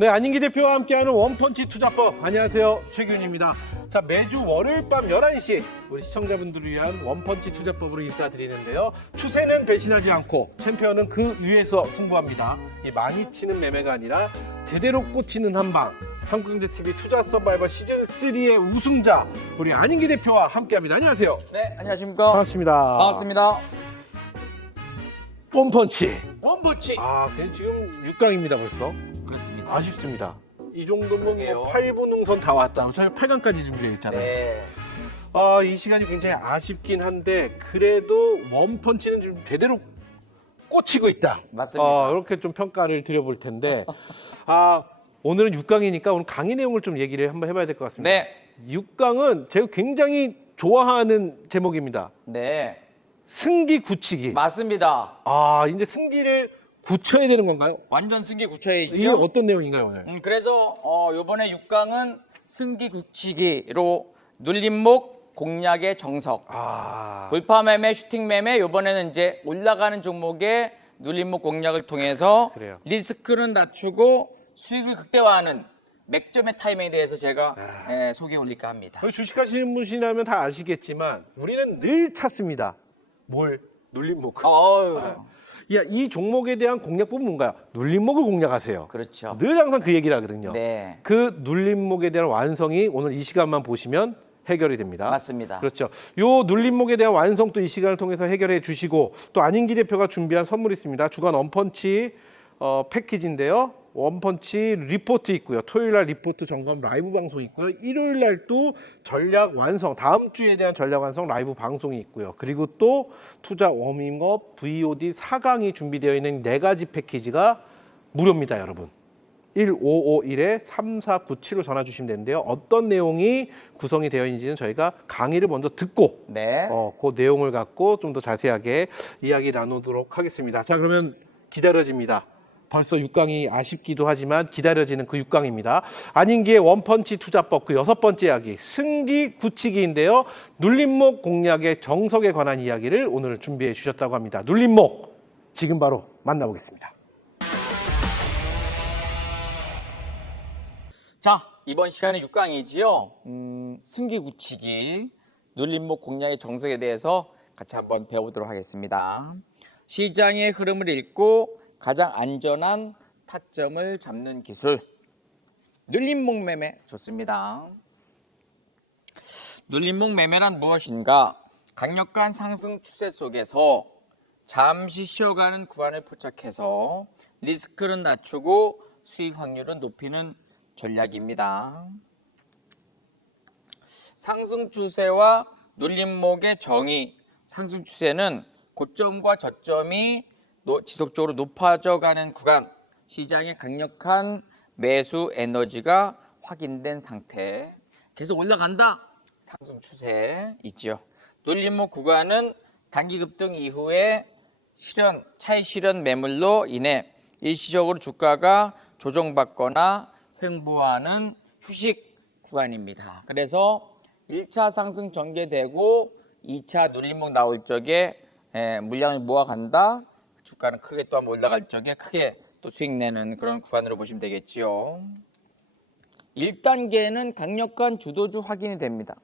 네, 안인기 대표와 함께하는 원펀치 투자법. 안녕하세요, 최규현입니다. 자, 매주 월요일 밤 11시 우리 시청자분들을 위한 원펀치 투자법으로 인사드리는데요. 추세는 배신하지 않고 챔피언은 그 위에서 승부합니다. 이 많이 치는 매매가 아니라 제대로 꽂히는 한방. 한국경제TV 투자 서바이벌 시즌3의 우승자 우리 안인기 대표와 함께합니다. 안녕하세요. 네, 안녕하십니까. 반갑습니다. 반갑습니다. 원펀치. 원펀치. 아, 그냥 지금 6강입니다 벌써. 그렇습니다. 아쉽습니다. 이 정도면 그러게요. 뭐 8분 능선 다 왔다. 저희 8강까지 준비되어 있잖아요. 네. 이 시간이 굉장히 아쉽긴 한데 그래도 원펀치는 좀 제대로 꽂히고 있다. 맞습니다. 이렇게 좀 평가를 드려볼 텐데 오늘은 6강이니까 오늘 강의 내용을 좀 얘기를 한번 해봐야 될 것 같습니다. 네. 6강은 제가 굉장히 좋아하는 제목입니다. 네. 승기 굳히기. 맞습니다. 이제 승기를 굳혀야 되는 건가요? 완전 승기 이게 굳혀야지요. 어떤 내용인가요 오늘? 그래서 요번에 6강은 승기 굳히기로 눌림목 공략의 정석. 돌파 매매, 슈팅 매매, 요번에는 이제 올라가는 종목의 눌림목 공략을 통해서 그래요. 리스크는 낮추고 수익을 극대화하는 맥점의 타이밍에 대해서 제가 소개해 올릴까 합니다. 주식하시는 분이라면 다 아시겠지만 우리는 늘 찾습니다. 뭘? 눌림목. 이 종목에 대한 공략법은 뭔가요? 눌림목을 공략하세요. 그렇죠. 늘 항상 그 얘기를 하거든요. 네. 그 눌림목에 대한 완성이 오늘 이 시간만 보시면 해결이 됩니다. 맞습니다. 그렇죠. 요 눌림목에 대한 완성도 이 시간을 통해서 해결해 주시고 또 안인기 대표가 준비한 선물이 있습니다. 주간 원펀치 패키지인데요. 원펀치 리포트 있고요. 토요일 날 리포트 점검 라이브 방송 있고요. 일요일 날 또 전략 완성, 다음 주에 대한 전략 완성 라이브 방송이 있고요. 그리고 또 투자 워밍업 VOD 4강이 준비되어 있는 4가지 패키지가 무료입니다, 여러분. 1551-3497로 전화 주시면 되는데요. 어떤 내용이 구성이 되어 있는지는 저희가 강의를 먼저 듣고 네. 그 내용을 갖고 좀 더 자세하게 이야기 나누도록 하겠습니다. 자, 그러면 기다려집니다. 벌써 6강이 아쉽기도 하지만 기다려지는 그 6강입니다. 안인기의 원펀치 투자법 그 6번째 이야기 승기 굳히기인데요. 눌림목 공략의 정석에 관한 이야기를 오늘 준비해 주셨다고 합니다. 눌림목 지금 바로 만나보겠습니다. 자, 이번 시간에 6강이지요. 승기 굳히기, 눌림목 공략의 정석에 대해서 같이 한번 배워보도록 하겠습니다. 시장의 흐름을 읽고 가장 안전한 타점을 잡는 기술. 눌림목 매매 좋습니다. 눌림목 매매란 무엇인가? 강력한 상승 추세 속에서 잠시 쉬어가는 구간을 포착해서 리스크는 낮추고 수익 확률은 높이는 전략입니다. 상승 추세와 눌림목의 정의. 상승 추세는 고점과 저점이 지속적으로 높아져가는 구간, 시장의 강력한 매수 에너지가 확인된 상태. 계속 올라간다. 상승 추세 있죠. 눌림목 구간은 단기 급등 이후에 차익 실현 매물로 인해 일시적으로 주가가 조정받거나 횡보하는 휴식 구간입니다. 그래서 1차 상승 전개되고 2차 눌림목 나올 적에 물량을 모아간다. 주가는 크게 또 한번 올라갈 적에 크게 또 수익 내는 그런 구간으로 보시면 되겠지요. 1단계는 강력한 주도주 확인이 됩니다.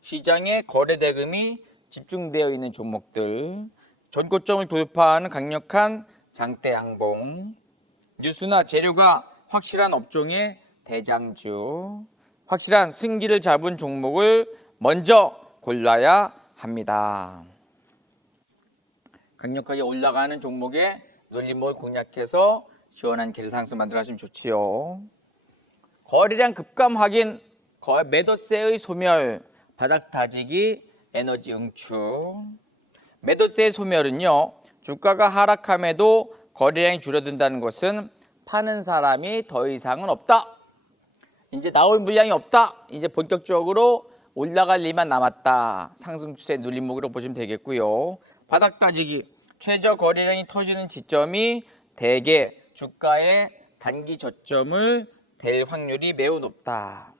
시장에 거래 대금이 집중되어 있는 종목들, 전고점을 돌파하는 강력한 장대 항봉, 뉴스나 재료가 확실한 업종의 대장주, 확실한 승기를 잡은 종목을 먼저 골라야 합니다. 강력하게 올라가는 종목에 눌림목을 공략해서 시원한 계속상승 만들어 가시면 좋지요. 거래량 급감 확인, 매도세의 소멸, 바닥 다지기, 에너지 응축. 매도세의 소멸은요, 주가가 하락함에도 거래량이 줄어든다는 것은 파는 사람이 더 이상은 없다. 이제 나올 물량이 없다. 이제 본격적으로 올라갈 일만 남았다. 상승 추세 눌림목으로 보시면 되겠고요. 바닥 다지기. 최저 거래량이 터지는 지점이 대개 주가의 단기 저점을 될 확률이 매우 높다.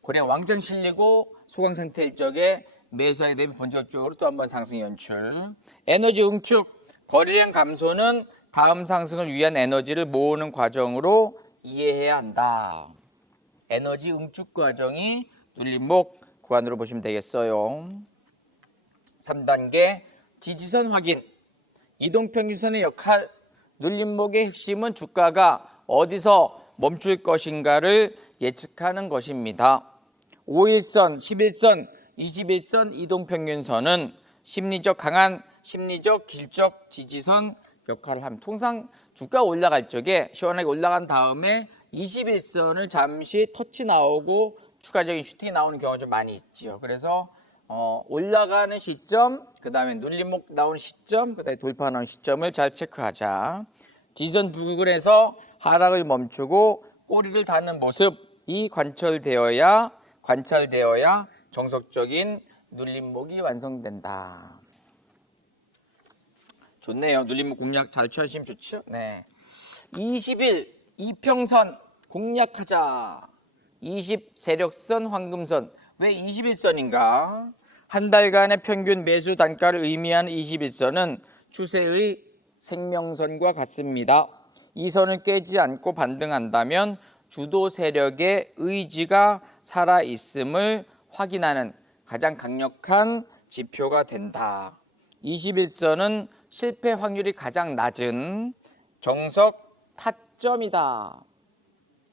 거래량 왕창 실리고 소강 상태일 적에 매수하게 되면 본격적으로 또 한번 상승 연출. 에너지 응축. 거래량 감소는 다음 상승을 위한 에너지를 모으는 과정으로 이해해야 한다. 에너지 응축 과정이 눌림목 구간으로 보시면 되겠어요. 3단계 지지선 확인. 이동평균선의 역할. 눌림목의 핵심은 주가가 어디서 멈출 것인가를 예측하는 것입니다. 5일선, 11선, 21선 이동평균선은 강한 심리적 길적 지지선 역할을 합니다. 통상 주가 올라갈 적에 시원하게 올라간 다음에 21선을 잠시 터치 나오고 추가적인 슈팅이 나오는 경우가 좀 많이 있죠. 그래서 올라가는 시점, 그 다음에 눌림목 나오는 시점, 그 다음에 돌파 나오는 시점을 잘 체크하자. 지지선 부근에서 하락을 멈추고 꼬리를 닿는 모습이 관찰되어야 정석적인 눌림목이 완성된다. 좋네요. 눌림목 공략 잘 취하시면 좋죠? 네. 20일 이평선 공략하자. 20 세력선 황금선. 왜 21선인가? 한 달간의 평균 매수 단가를 의미하는 21선은 추세의 생명선과 같습니다. 이 선을 깨지 않고 반등한다면 주도 세력의 의지가 살아있음을 확인하는 가장 강력한 지표가 된다. 21선은 실패 확률이 가장 낮은 정석 타점이다.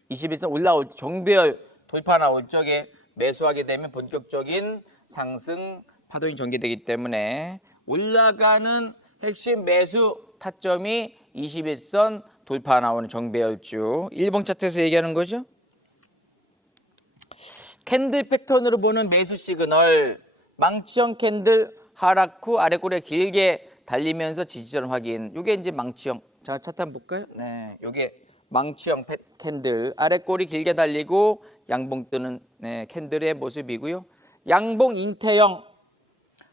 21선 올라올 정배열 돌파 나올 적에 매수하게 되면 본격적인 상승 파동이 전개되기 때문에 올라가는 핵심 매수 타점이 21선 돌파 나오는 정배열주. 일봉 차트에서 얘기하는 거죠. 캔들 패턴으로 보는 매수 시그널. 망치형 캔들 하락 후 아래 꼬리가 길게 달리면서 지지선 확인. 이게 이제 망치형. 자, 차트 한번 볼까요? 네, 이게 망치형 캔들. 아래 꼬리 길게 달리고 양봉 뜨는 캔들의 모습이고요. 양봉 인태형.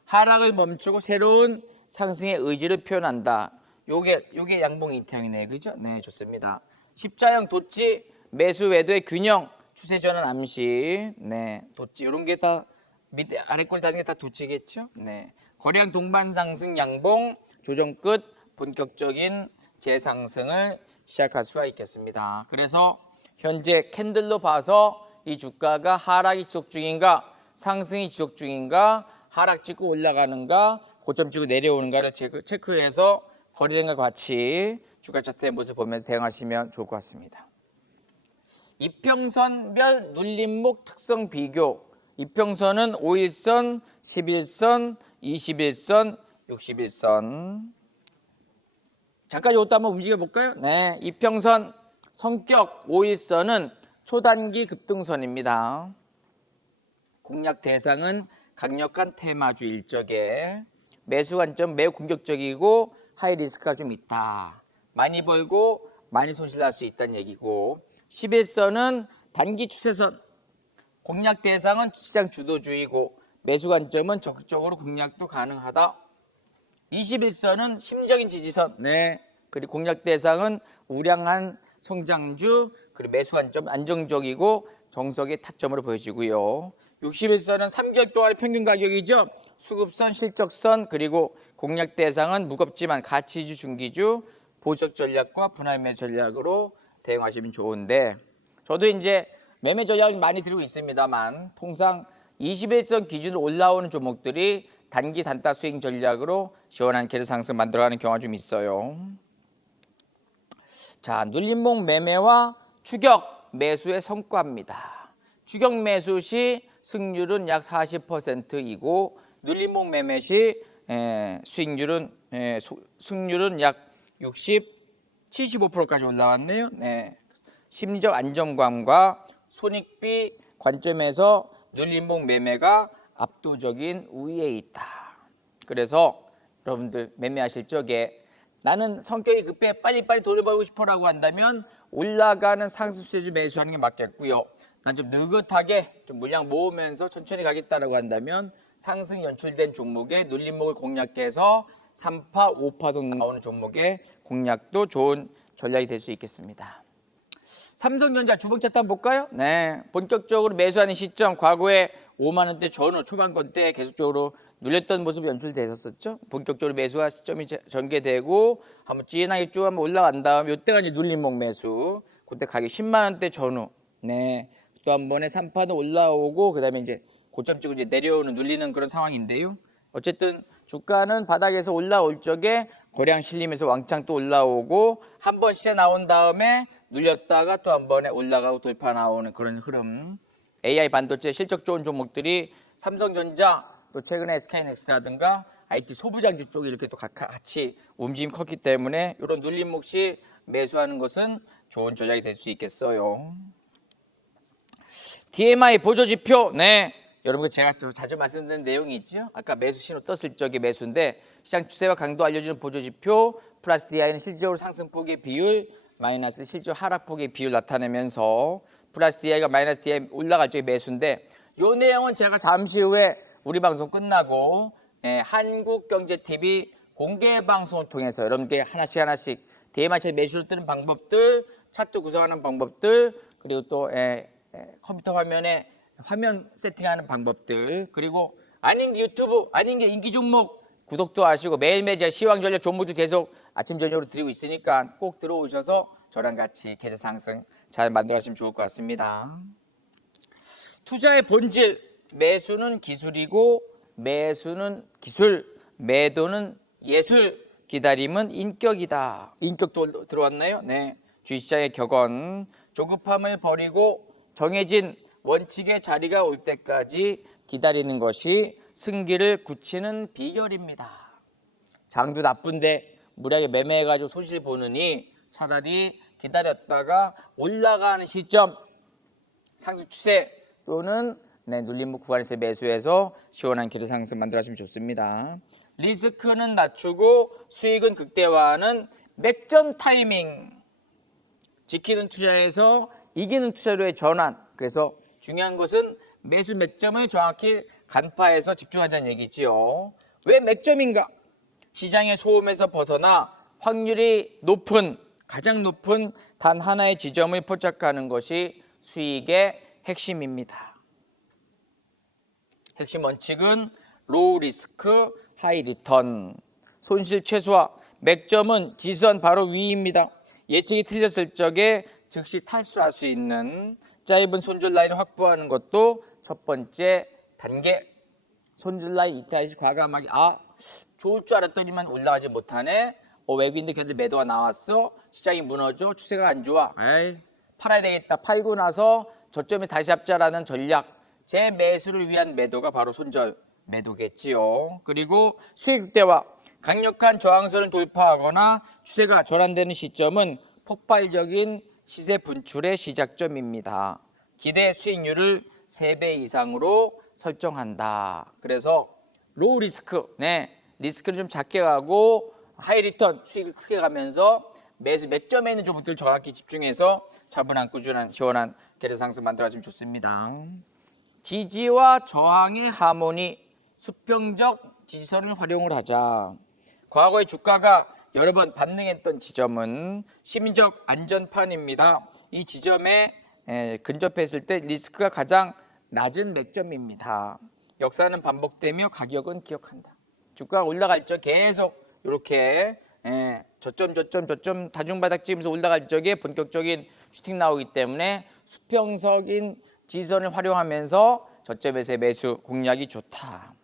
하락을 멈추고 새로운 상승의 의지를 표현한다. 요게 양봉 인태형이네, 그죠? 네, 좋습니다. 십자형 도치 매수 매도의 균형 추세 전환 암시. 네, 도치 이런 게 다 밑에 아래 꼬리 다는 게 다 도치겠죠? 네, 거래량 동반 상승 양봉 조정 끝 본격적인 재상승을 시작할 수가 있겠습니다. 그래서 현재 캔들로 봐서 이 주가가 하락이 지속 중인가, 상승이 지속 중인가, 하락 찍고 올라가는가, 고점 찍고 내려오는가를 체크해서 거래량과 같이 주가 차트의 모습을 보면서 대응하시면 좋을 것 같습니다. 이평선별 눌림목 특성 비교. 이평선은 5일선, 11선, 21선, 61선. 잠깐 이것도 한번 움직여 볼까요? 네, 이평선 성격 5일선은 초단기 급등선입니다. 공략 대상은 강력한 테마주 일적에 매수 관점 매우 공격적이고 하이 리스크가 좀 있다. 많이 벌고 많이 손실날 수 있다는 얘기고, 11선은 단기 추세선. 공략 대상은 시장 주도주의고 매수 관점은 적극적으로 공략도 가능하다. 21선은 심리적인 지지선. 네. 그리고 공략 대상은 우량한 성장주, 그리고 매수 관점 안정적이고 정석의 타점으로 보여지고요. 61선은 3개월 동안의 평균 가격이죠. 수급선, 실적선, 그리고 공략 대상은 무겁지만 가치주, 중기주, 보적 전략과 분할 매매 전략으로 대응하시면 좋은데, 저도 이제 매매 전략을 많이 들고 있습니다만 통상 21선 기준으로 올라오는 종목들이 단기 단타 수익 전략으로 시원한 계속 상승 만들어가는 경우가 좀 있어요. 자, 눌림목 매매와 추격 매수의 성과입니다. 추격 매수 시 승률은 약 40%이고 눌림목 매매 시 승률은 약 75%까지 올라왔네요. 네. 심리적 안정감과 손익비 관점에서 눌림목 매매가 압도적인 우위에 있다. 그래서 여러분들 매매하실 적에 나는 성격이 급해 빨리빨리 돈을 벌고 싶어라고 한다면 올라가는 상승세주 매수하는 게 맞겠고요. 난 좀 느긋하게 좀 물량 모으면서 천천히 가겠다라고 한다면 상승 연출된 종목의 눌림목을 공략해서 3파, 5파동 나오는 종목의 공략도 좋은 전략이 될 수 있겠습니다. 삼성전자 주봉 차트 한번 볼까요? 네, 본격적으로 매수하는 시점, 과거에 5만 원대 전후 초반권 때 계속적으로 눌렸던 모습이 연출되었었죠. 본격적으로 매수화 시점이 전개되고 한번 진하게 쭉 한번 올라간 다음 이때가 이제 눌림목 매수 그때 가격 10만 원대 전후. 네. 또 한 번에 3파도 올라오고 그다음에 이제 고점 찍고 이제 내려오는 눌리는 그런 상황인데요. 어쨌든 주가는 바닥에서 올라올 적에 거래량 실리면서 왕창 또 올라오고 한 번 시세 나온 다음에 눌렸다가 또 한 번에 올라가고 돌파 나오는 그런 흐름. AI 반도체 실적 좋은 종목들이 삼성전자 또 최근에 SK하이닉스라든가 IT 소부장주 쪽이 이렇게 또 같이 움직임 컸기 때문에 이런 눌림 몫이 매수하는 것은 좋은 전략이 될 수 있겠어요. DMI 보조지표, 네, 여러분 제가 또 자주 말씀드린 내용이 있죠. 아까 매수 신호 떴을 적에 매수인데 시장 추세와 강도 알려주는 보조지표 플러스 DI는 실질적으로 상승폭의 비율 마이너스 실질 하락폭의 비율 나타내면서 플러스 DI가 마이너스 DI 올라갈 적에 매수인데 이 내용은 제가 잠시 후에 우리 방송 끝나고 한국경제TV 공개 방송을 통해서 여러분께 하나씩 DMI 매수를 뜨는 방법들, 차트 구성하는 방법들, 그리고 또 컴퓨터 화면에 화면 세팅하는 방법들, 그리고 아닌 게 유튜브, 아닌 게 인기 종목 구독도 하시고 매일매일 제가 시황 전략 종목도 계속 아침 저녁으로 드리고 있으니까 꼭 들어오셔서 저랑 같이 계좌 상승 잘 만들어 가시면 좋을 것 같습니다. 투자의 본질, 매수는 기술이고 매수는 기술, 매도는 예술, 기다림은 인격이다. 인격도 들어왔나요? 네. 주식시장의 격언, 조급함을 버리고 정해진 원칙의 자리가 올 때까지 기다리는 것이 승기를 굳히는 비결입니다. 장도 나쁜데 무리하게 매매해가지고 손실 보느니 차라리 기다렸다가 올라가는 시점, 상승 추세 또는 눌림목 구간에서 매수해서 시원한 기대 상승 만들어 하시면 좋습니다. 리스크는 낮추고 수익은 극대화하는 맥점 타이밍. 지키는 투자에서 이기는 투자로의 전환. 그래서 중요한 것은 매수 맥점을 정확히 간파해서 집중하자는 얘기지요. 왜 맥점인가? 시장의 소음에서 벗어나 확률이 높은, 가장 높은 단 하나의 지점을 포착하는 것이 수익의 핵심입니다. 핵심 원칙은 로우 리스크, 하이 리턴. 손실 최소화. 맥점은 지수한 바로 위입니다. 예측이 틀렸을 적에 즉시 탈수할 수 있는 짧은 손절 라인을 확보하는 것도 첫 번째 단계. 손절 라인 이탈시 과감하게 좋을 줄 알았더니만 올라가지 못하네. 외국인들 걔들 매도가 나왔어. 시장이 무너져. 추세가 안 좋아. 팔아야 되겠다. 팔고 나서 저점에 다시 잡자라는 전략. 제 매수를 위한 매도가 바로 손절 매도겠지요. 그리고 수익 극대화. 강력한 저항선을 돌파하거나 추세가 전환되는 시점은 폭발적인 시세 분출의 시작점입니다. 기대 수익률을 3배 이상으로 설정한다. 그래서 로우 리스크, 리스크를 좀 작게 가고 하이 리턴, 수익을 크게 가면서 매수 맥점에 있는 종목들 정확히 집중해서 차분한 꾸준한 시원한 계좌 상승 만들어주면 좋습니다. 지지와 저항의 하모니, 수평적 지지선을 활용을 하자. 과거의 주가가 여러 번 반등했던 지점은 심리적 안전판입니다. 이 지점에 근접했을 때 리스크가 가장 낮은 맥점입니다. 역사는 반복되며 가격은 기억한다. 주가가 올라갈 적 계속 이렇게 저점 다중바닥 찍으면서 올라갈 적에 본격적인 슈팅 나오기 때문에 수평적인 지지선을 활용하면서 저점에서의 매수 공략이 좋다.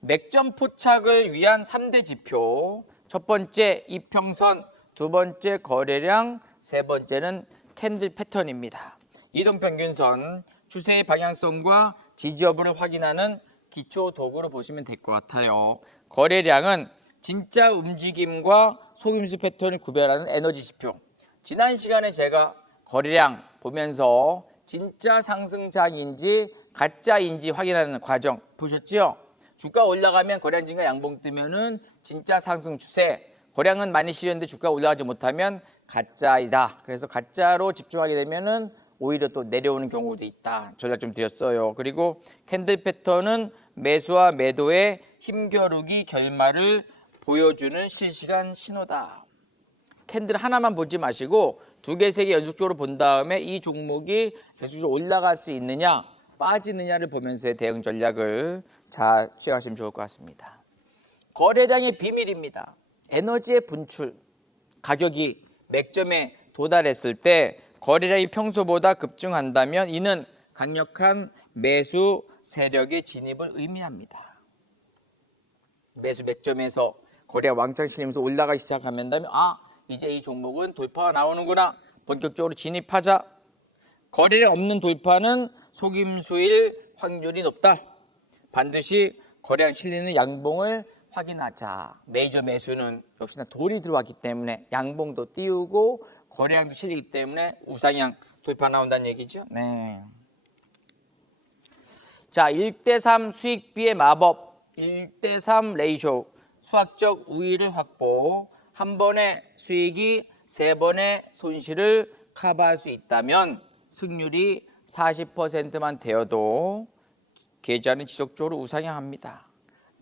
맥점 포착을 위한 3대 지표. 첫 번째 이평선, 두 번째 거래량, 세 번째는 캔들 패턴입니다. 이동평균선, 추세의 방향성과 지지 여부를 확인하는 기초 도구로 보시면 될 것 같아요. 거래량은 진짜 움직임과 속임수 패턴을 구별하는 에너지 지표. 지난 시간에 제가 거래량 보면서 진짜 상승장인지 가짜인지 확인하는 과정 보셨죠? 주가 올라가면 거래량 증가 양봉 뜨면은 진짜 상승 추세, 거래량은 많이 실렸는데 주가 올라가지 못하면 가짜이다. 그래서 가짜로 집중하게 되면은 오히려 또 내려오는 경우도 있다. 전략 좀 드렸어요. 그리고 캔들 패턴은 매수와 매도의 힘겨루기 결말을 보여주는 실시간 신호다. 캔들 하나만 보지 마시고 두 개, 세 개 연속적으로 본 다음에 이 종목이 계속적으로 올라갈 수 있느냐 빠지느냐를 보면서의 대응 전략을 잘 취하시면 좋을 것 같습니다. 거래량의 비밀입니다. 에너지의 분출, 가격이 맥점에 도달했을 때 거래량이 평소보다 급증한다면 이는 강력한 매수 세력의 진입을 의미합니다. 매수 맥점에서 거래가 왕창 실리면서 올라가기 시작하면 이제 이 종목은 돌파가 나오는구나. 본격적으로 진입하자. 거래량 없는 돌파는 속임수일 확률이 높다. 반드시 거래량 실리는 양봉을 확인하자. 메이저 매수는 역시나 돌이 들어왔기 때문에 양봉도 띄우고 거래량도 실리기 때문에 우상향 돌파 나온다는 얘기죠. 네. 자, 1대3 수익비의 마법, 1대3 레이쇼, 수학적 우위를 확보, 한 번의 수익이 세 번의 손실을 커버할 수 있다면 승률이 40%만 되어도 계좌는 지속적으로 우상향합니다.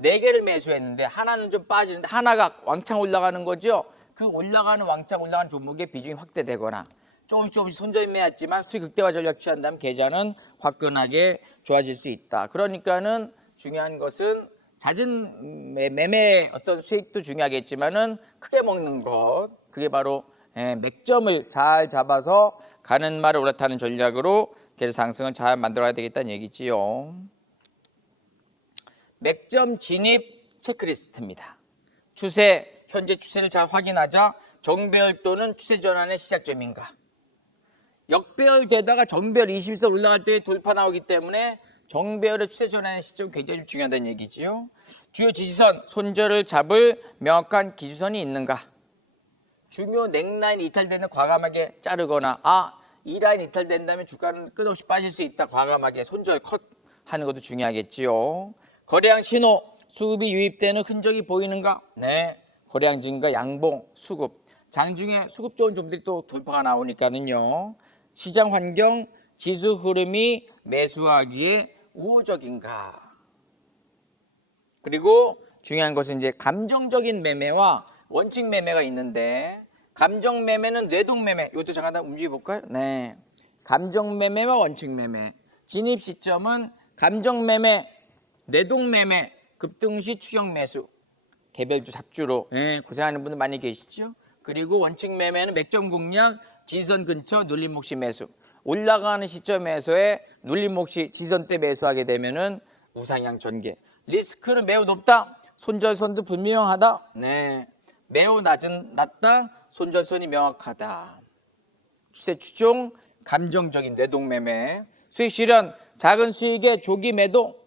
4개를 매수했는데 하나는 좀 빠지는데 하나가 왕창 올라가는 거죠. 그 올라가는 왕창 올라가는 종목의 비중이 확대되거나 조금씩 손절이 매였지만 수익 극대화 전략 취한다면 계좌는 화끈하게 좋아질 수 있다. 그러니까는 중요한 것은 잦은 매매 어떤 수익도 중요하겠지만은 크게 먹는 것, 그게 바로 맥점을 잘 잡아서 가는 말을 올라타는 전략으로 계좌 상승을 잘 만들어야 되겠다는 얘기지요. 맥점 진입 체크리스트입니다. 현재 추세를 잘 확인하자. 정배열 또는 추세 전환의 시작점인가. 역배열 되다가 정배열 20선 올라갈 때 돌파 나오기 때문에 정배열의 추세 전환의 시점 굉장히 중요하다는 얘기지요. 주요 지지선, 손절을 잡을 명확한 기준선이 있는가. 중요 넥라인이 이탈되는 과감하게 자르거나 이 라인 이탈된다면 주가는 끝없이 빠질 수 있다. 과감하게 손절 컷하는 것도 중요하겠지요. 거래량 신호, 수급이 유입되는 흔적이 보이는가? 네. 거래량 증가, 양봉, 수급. 장중에 수급 좋은 종들이 또 돌파가 나오니까는요. 시장 환경, 지수 흐름이 매수하기에 우호적인가? 그리고 중요한 것은 이제 감정적인 매매와 원칙 매매가 있는데 감정 매매는 뇌동 매매. 이것도 잠깐 움직여 볼까요? 네. 감정 매매와 원칙 매매. 진입 시점은 감정 매매, 뇌동 매매, 급등 시 추격 매수. 개별주 잡주로 고생하는 분들 많이 계시죠? 그리고 원칙 매매는 맥점 공략, 지지선 근처 눌림목 시 매수. 올라가는 시점에서의 눌림목 시 지지선 때 매수하게 되면은 우상향 전개. 리스크는 매우 높다. 손절선도 분명하다. 네. 매우 낮다. 손절선이 명확하다. 추세 추종, 감정적인 뇌동 매매. 수익 실현, 작은 수익의 조기 매도.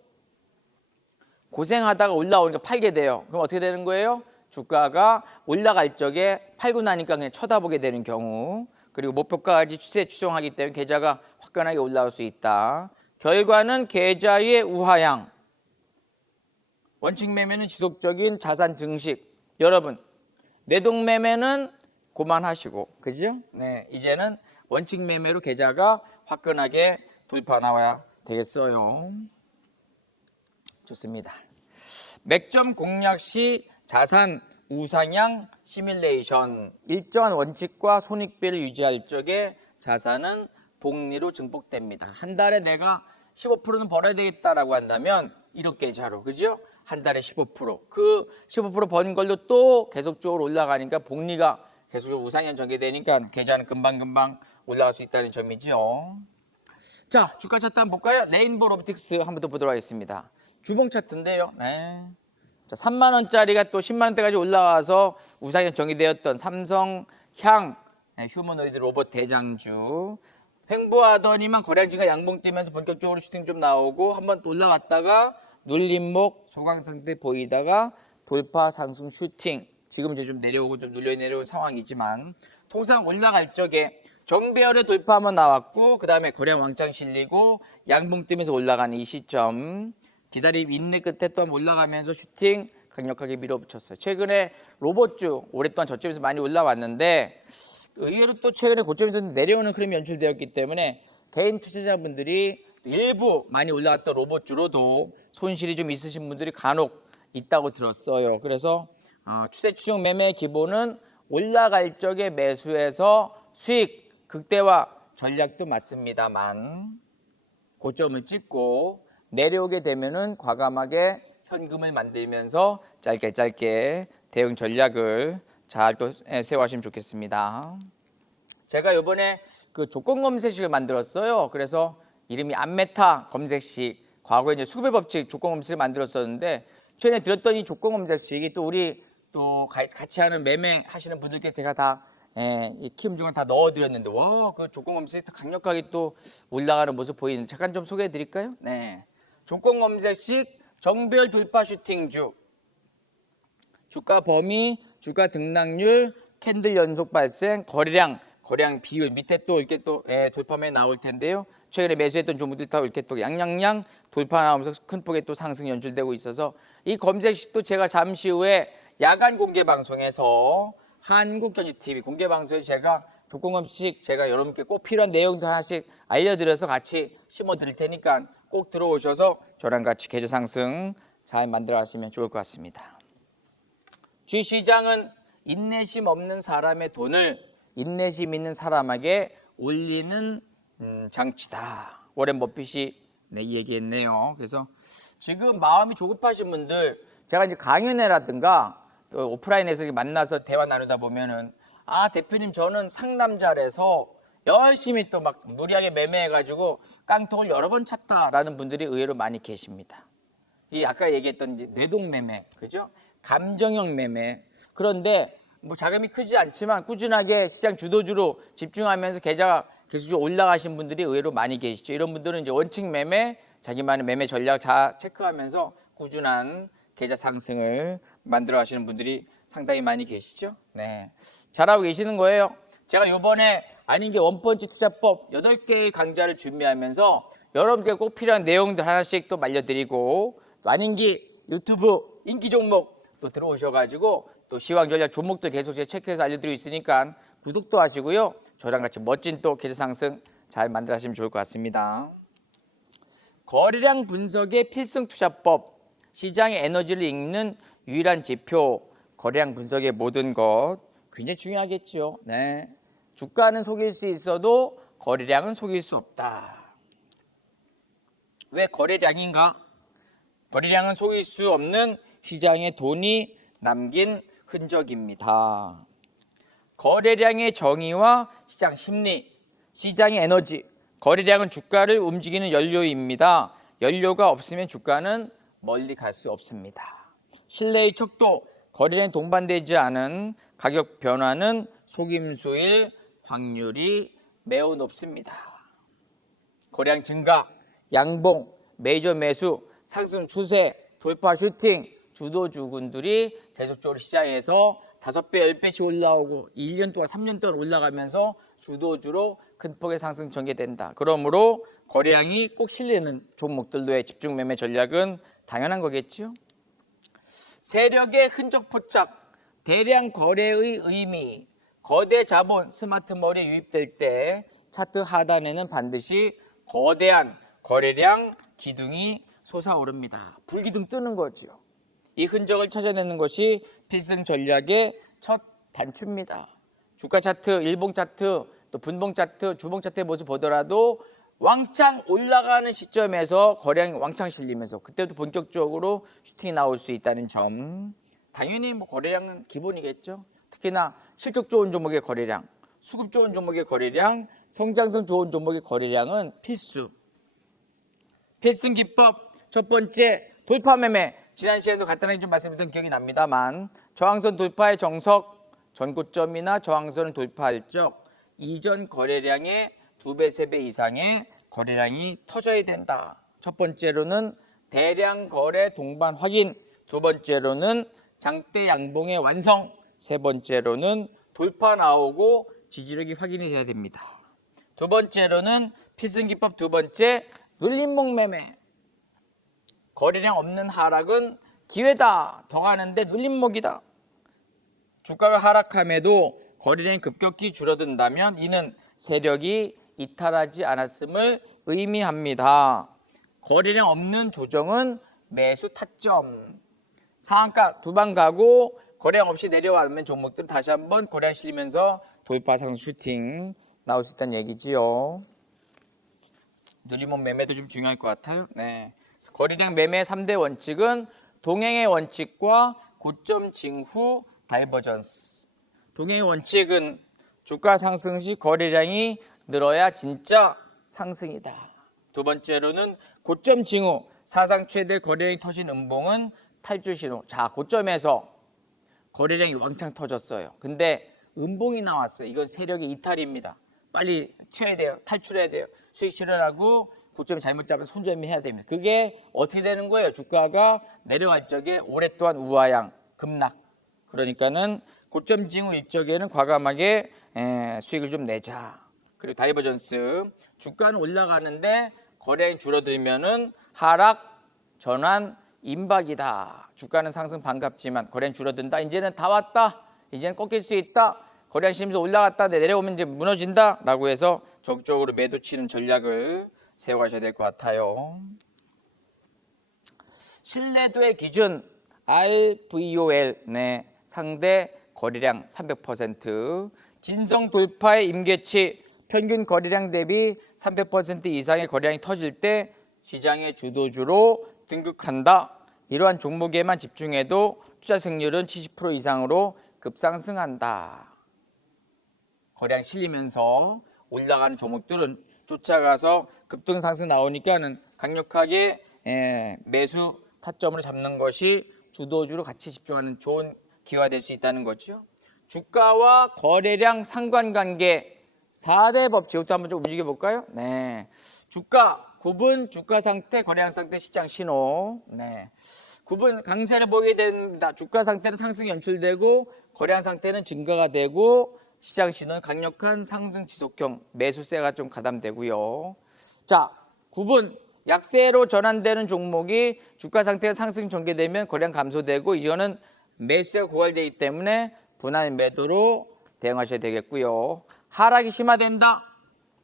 고생하다가 올라오니까 팔게 돼요. 그럼 어떻게 되는 거예요? 주가가 올라갈 적에 팔고 나니까 그냥 쳐다보게 되는 경우. 그리고 목표가까지 추세 추종하기 때문에 계좌가 화끈하게 올라올 수 있다. 결과는 계좌의 우하향. 원칙 매매는 지속적인 자산 증식. 여러분, 뇌동 매매는 그만하시고, 그죠? 네, 이제는 원칙 매매로 계좌가 화끈하게 돌파 나와야 되겠어요. 좋습니다. 맥점 공략 시 자산 우상향 시뮬레이션. 일정한 원칙과 손익비를 유지할 적에 자산은 복리로 증폭됩니다. 한 달에 내가 15%는 벌어야 되겠다라고 한다면 1억 계좌로, 그죠? 한 달에 15%. 그 15% 번 걸로 또 계속적으로 올라가니까 복리가 계속적으로 우상향 전개되니까 계좌는 금방금방 올라갈 수 있다는 점이죠. 자, 주가 차트 한번 볼까요? 레인보우 로보틱스 한번 더 보도록 하겠습니다. 주봉 차트인데요. 네. 자, 3만 원짜리가 또 10만 원대까지 올라와서 우상향 전개되었던 삼성향 휴머노이드 로봇 대장주. 횡보하더니만 거래량 증가 양봉 뛰면서 본격적으로 슈팅 좀 나오고 한번 또 올라갔다가 눌림목 소강 상태 보이다가 돌파 상승 슈팅. 지금 이제 좀 내려오고 좀 눌려 내려온 상황이지만 통상 올라갈 적에 정배열의 돌파 한번 나왔고 그 다음에 거래량 왕창 실리고 양봉 뛰면서 올라가는 이 시점. 기다림 인내 끝에 또 올라가면서 슈팅 강력하게 밀어붙였어요. 최근에 로봇주 오랫동안 저점에서 많이 올라왔는데 의외로 또 최근에 고점에서 내려오는 흐름이 연출되었기 때문에 개인 투자자분들이 일부 많이 올라갔던 로봇주로도 손실이 좀 있으신 분들이 간혹 있다고 들었어요. 그래서 추세 추종 매매의 기본은 올라갈 적에 매수해서 수익 극대화 전략도 맞습니다만 고점을 찍고 내려오게 되면은 과감하게 현금을 만들면서 짧게 대응 전략을 잘 또 세워하시면 좋겠습니다. 제가 이번에 그 조건 검색식을 만들었어요. 그래서 이름이 안메타 검색식. 과거에 이제 수급의 법칙 조건 검색을 만들었었는데 최근에 들었더니 조건 검색식이 또 우리 또 같이 하는 매매 하시는 분들께 제가 다 이 키움중을 다 넣어드렸는데 와, 그 조건 검색이 또 강력하게 또 올라가는 모습 보이는데 잠깐 좀 소개해드릴까요? 네, 조건 검색식 정별 돌파 슈팅주. 주가 범위, 주가 등락률, 캔들 연속 발생, 거래량 비율 밑에 또 이렇게 또 돌파매 나올 텐데요. 최근에 매수했던 종목들 다 이렇게 또 양양양 돌파 나오면서 큰 폭의 또 상승 연출되고 있어서 이 검색식도 제가 잠시 후에 야간 공개 방송에서 한국경제TV 공개 방송에 제가 조건 검색 제가 여러분께 꼭 필요한 내용들 하나씩 알려드려서 같이 심어드릴 테니까 꼭 들어오셔서 저랑 같이 계좌 상승 잘 만들어 가시면 좋을 것 같습니다. 주식시장은 인내심 없는 사람의 돈을 인내심 있는 사람에게 올리는 장치다. 워렌 버핏이 이 얘기했네요. 그래서 지금 마음이 조급하신 분들 제가 이제 강연회라든가 또 오프라인에서 만나서 대화 나누다 보면은 대표님 저는 상남자라서 열심히 또 막 무리하게 매매해가지고 깡통을 여러 번 찼다라는 분들이 의외로 많이 계십니다. 이 아까 얘기했던 뇌동 매매, 그죠? 감정형 매매. 그런데 뭐 자금이 크지 않지만 꾸준하게 시장 주도주로 집중하면서 계좌가 계속 올라가신 분들이 의외로 많이 계시죠. 이런 분들은 이제 원칙 매매, 자기만의 매매 전략 다 체크하면서 꾸준한 계좌 상승을 만들어 가시는 분들이 상당히 많이 계시죠. 네, 잘하고 계시는 거예요. 제가 이번에 아닌게 원펀치 투자법 8개의 강좌를 준비하면서 여러분께 꼭 필요한 내용들 하나씩 또 알려드리고 또 아닌기 유튜브 인기 종목 또 들어오셔가지고 또 시황 전략 종목들 계속 제가 체크해서 알려드리고 있으니까 구독도 하시고요. 저랑 같이 멋진 또 계좌 상승 잘 만들어 하시면 좋을 것 같습니다. 거래량 분석의 필승 투자법, 시장의 에너지를 읽는 유일한 지표, 거래량 분석의 모든 것 굉장히 중요하겠죠. 네, 주가는 속일 수 있어도 거래량은 속일 수 없다. 왜 거래량인가? 거래량은 속일 수 없는 시장의 돈이 남긴 흔적입니다. 거래량의 정의와 시장 심리, 시장의 에너지, 거래량은 주가를 움직이는 연료입니다. 연료가 없으면 주가는 멀리 갈 수 없습니다. 신뢰의 척도, 거래량에 동반되지 않은 가격 변화는 속임수일 확률이 매우 높습니다. 거래량 증가, 양봉, 메이저 매수, 상승 추세, 돌파 슈팅, 주도주군들이 계속적으로 시장에서 5배, 10배씩 올라오고 1년 동안 3년 동안 올라가면서 주도주로 큰 폭의 상승 전개된다. 그러므로 거래량이 꼭 실리는 종목들로의 집중 매매 전략은 당연한 거겠죠. 세력의 흔적 포착, 대량 거래의 의미, 거대 자본, 스마트 머리에 유입될 때 차트 하단에는 반드시 거대한 거래량 기둥이 솟아오릅니다. 불기둥 뜨는 거죠. 이 흔적을 찾아내는 것이 필승 전략의 첫 단추입니다. 주가 차트, 일봉 차트, 또 분봉 차트, 주봉 차트의 모습 보더라도 왕창 올라가는 시점에서 거래량이 왕창 실리면서 그때부터 본격적으로 슈팅이 나올 수 있다는 점. 당연히 뭐 거래량은 기본이겠죠. 특히나 실적 좋은 종목의 거래량, 수급 좋은 종목의 거래량, 성장성 좋은 종목의 거래량은 필수. 필승 기법 첫 번째, 돌파 매매. 지난 시간에도 간단하게 좀 말씀드린 기억이 납니다만 저항선 돌파의 정석, 전고점이나 저항선을 돌파할 적 이전 거래량의 2배, 3배 이상의 거래량이 터져야 된다. 첫 번째로는 대량 거래 동반 확인, 두 번째로는 장대 양봉의 완성, 세 번째로는 돌파 나오고 지지력이 확인이 돼야 됩니다. 두 번째로는 필승기법 두 번째, 눌림목 매매. 거래량 없는 하락은 기회다. 더 가는데 눌림목이다. 주가가 하락함에도 거래량이 급격히 줄어든다면 이는 세력이 이탈하지 않았음을 의미합니다. 거래량 없는 조정은 매수 타점. 상한가 두 방 가고 거래량 없이 내려와면 종목들은 다시 한번 거래량 실리면서 돌파 상승 슈팅 나올 수 있다는 얘기지요. 눌림목 매매도 좀 중요할 것 같아요. 네. 거래량 매매 3대 원칙은 동행의 원칙과 고점 징후 다이버전스. 동행의 원칙은 주가 상승 시 거래량이 늘어야 진짜 상승이다. 두 번째로는 고점 징후, 사상 최대 거래량이 터진 음봉은 탈출 신호. 자, 고점에서 거래량이 왕창 터졌어요. 근데 음봉이 나왔어요. 이건 세력의 이탈입니다. 빨리 튀어야 돼요. 탈출해야 돼요. 수익 실현하고 고점 잘못 잡아서 손절해야 됩니다. 그게 어떻게 되는 거예요? 주가가 내려갈 적에 오랫동안 우하향, 급락. 그러니까는 고점 징후 일적에는 과감하게 수익을 좀 내자. 그리고 다이버전스. 주가는 올라가는데 거래량이 줄어들면은 하락, 전환, 임박이다. 주가는 상승 반갑지만 거래량 줄어든다. 이제는 다 왔다. 이제는 꺾일 수 있다. 거래량 심해서 올라갔다. 내려오면 이제 무너진다. 라고 해서 적극적으로 매도 치는 전략을 세워가셔야 될 것 같아요. 신뢰도의 기준 RVOL 네, 상대 거래량 300%, 진성 돌파의 임계치 평균 거래량 대비 300% 이상의 거래량이 터질 때 시장의 주도주로 등극한다. 이러한 종목에만 집중해도 투자 승률은 70% 이상으로 급상승한다. 거래량 실리면서 올라가는 종목들은 쫓아가서 급등상승 나오니까는 강력하게 매수 타점으로 잡는 것이 주도주로 같이 집중하는 좋은 기회가 될 수 있다는 거죠. 주가와 거래량 상관관계 4대 법칙, 이것도 한번 좀 움직여 볼까요? 네. 주가 구분, 주가 상태, 거래량 상태, 시장 신호. 네. 구분 강세를 보이게 됩니다. 주가 상태는 상승 연출되고 거래량 상태는 증가가 되고 시장 신호는 강력한 상승 지속형 매수세가 좀 가담되고요. 자, 구분 약세로 전환되는 종목이 주가 상태가 상승 전개되면 거래량 감소되고 이거는 매수세가 고갈되기 때문에 분할 매도로 대응하셔야 되겠고요. 하락이 심화된다.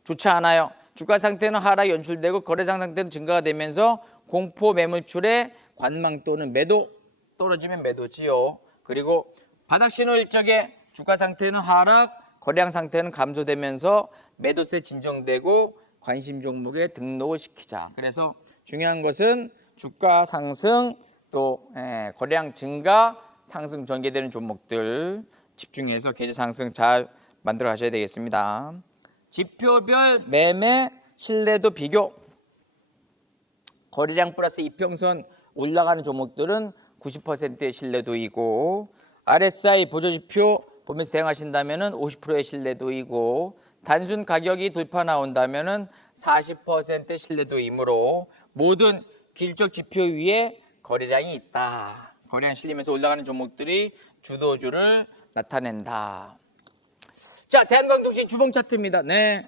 좋지 않아요. 주가 상태는 하락이 연출되고 거래량 상태는 증가가 되면서 공포 매물출에 관망 또는 매도 떨어지면 매도지요. 그리고 바닥 신호 일적에 주가 상태는 하락, 거래량 상태는 감소되면서 매도세 진정되고 관심 종목에 등록을 시키자. 그래서 중요한 것은 주가 상승 또 거래량 증가, 상승 전개되는 종목들 집중해서 계좌 상승 잘 만들어 가셔야 되겠습니다. 지표별 매매 신뢰도 비교. 거래량 플러스 이평선 올라가는 종목들은 90%의 신뢰도이고 RSI 보조지표 보면서 대응하신다면 50%의 신뢰도이고 단순 가격이 돌파 나온다면 40%의 신뢰도이므로 모든 기술적 지표 위에 거래량이 있다. 거래량 실리면서 올라가는 종목들이 주도주를 나타낸다. 자, 대한광통신 주봉 차트입니다. 네.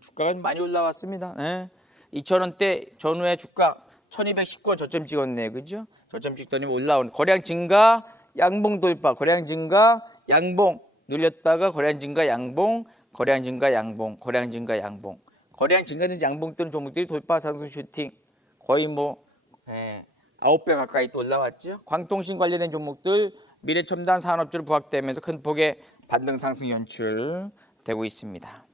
주가가 많이 올라왔습니다. 네. 2,000원대 전후에 주가 1219원 저점 찍었네요. 그죠? 저점 찍더니 올라오는 거래량 증가, 양봉 돌파, 거래량 증가, 양봉 눌렸다가 거래량 증가, 양봉, 거래량 증가, 양봉, 거래량 증가, 양봉. 거래량 증가된 양봉 또는 종목들이 돌파 상승 슈팅 거의 9배 가까이 또 올라왔죠. 광통신 관련된 종목들 미래첨단 산업주로 부각되면서 큰 폭의 반등 상승 연출되고 있습니다.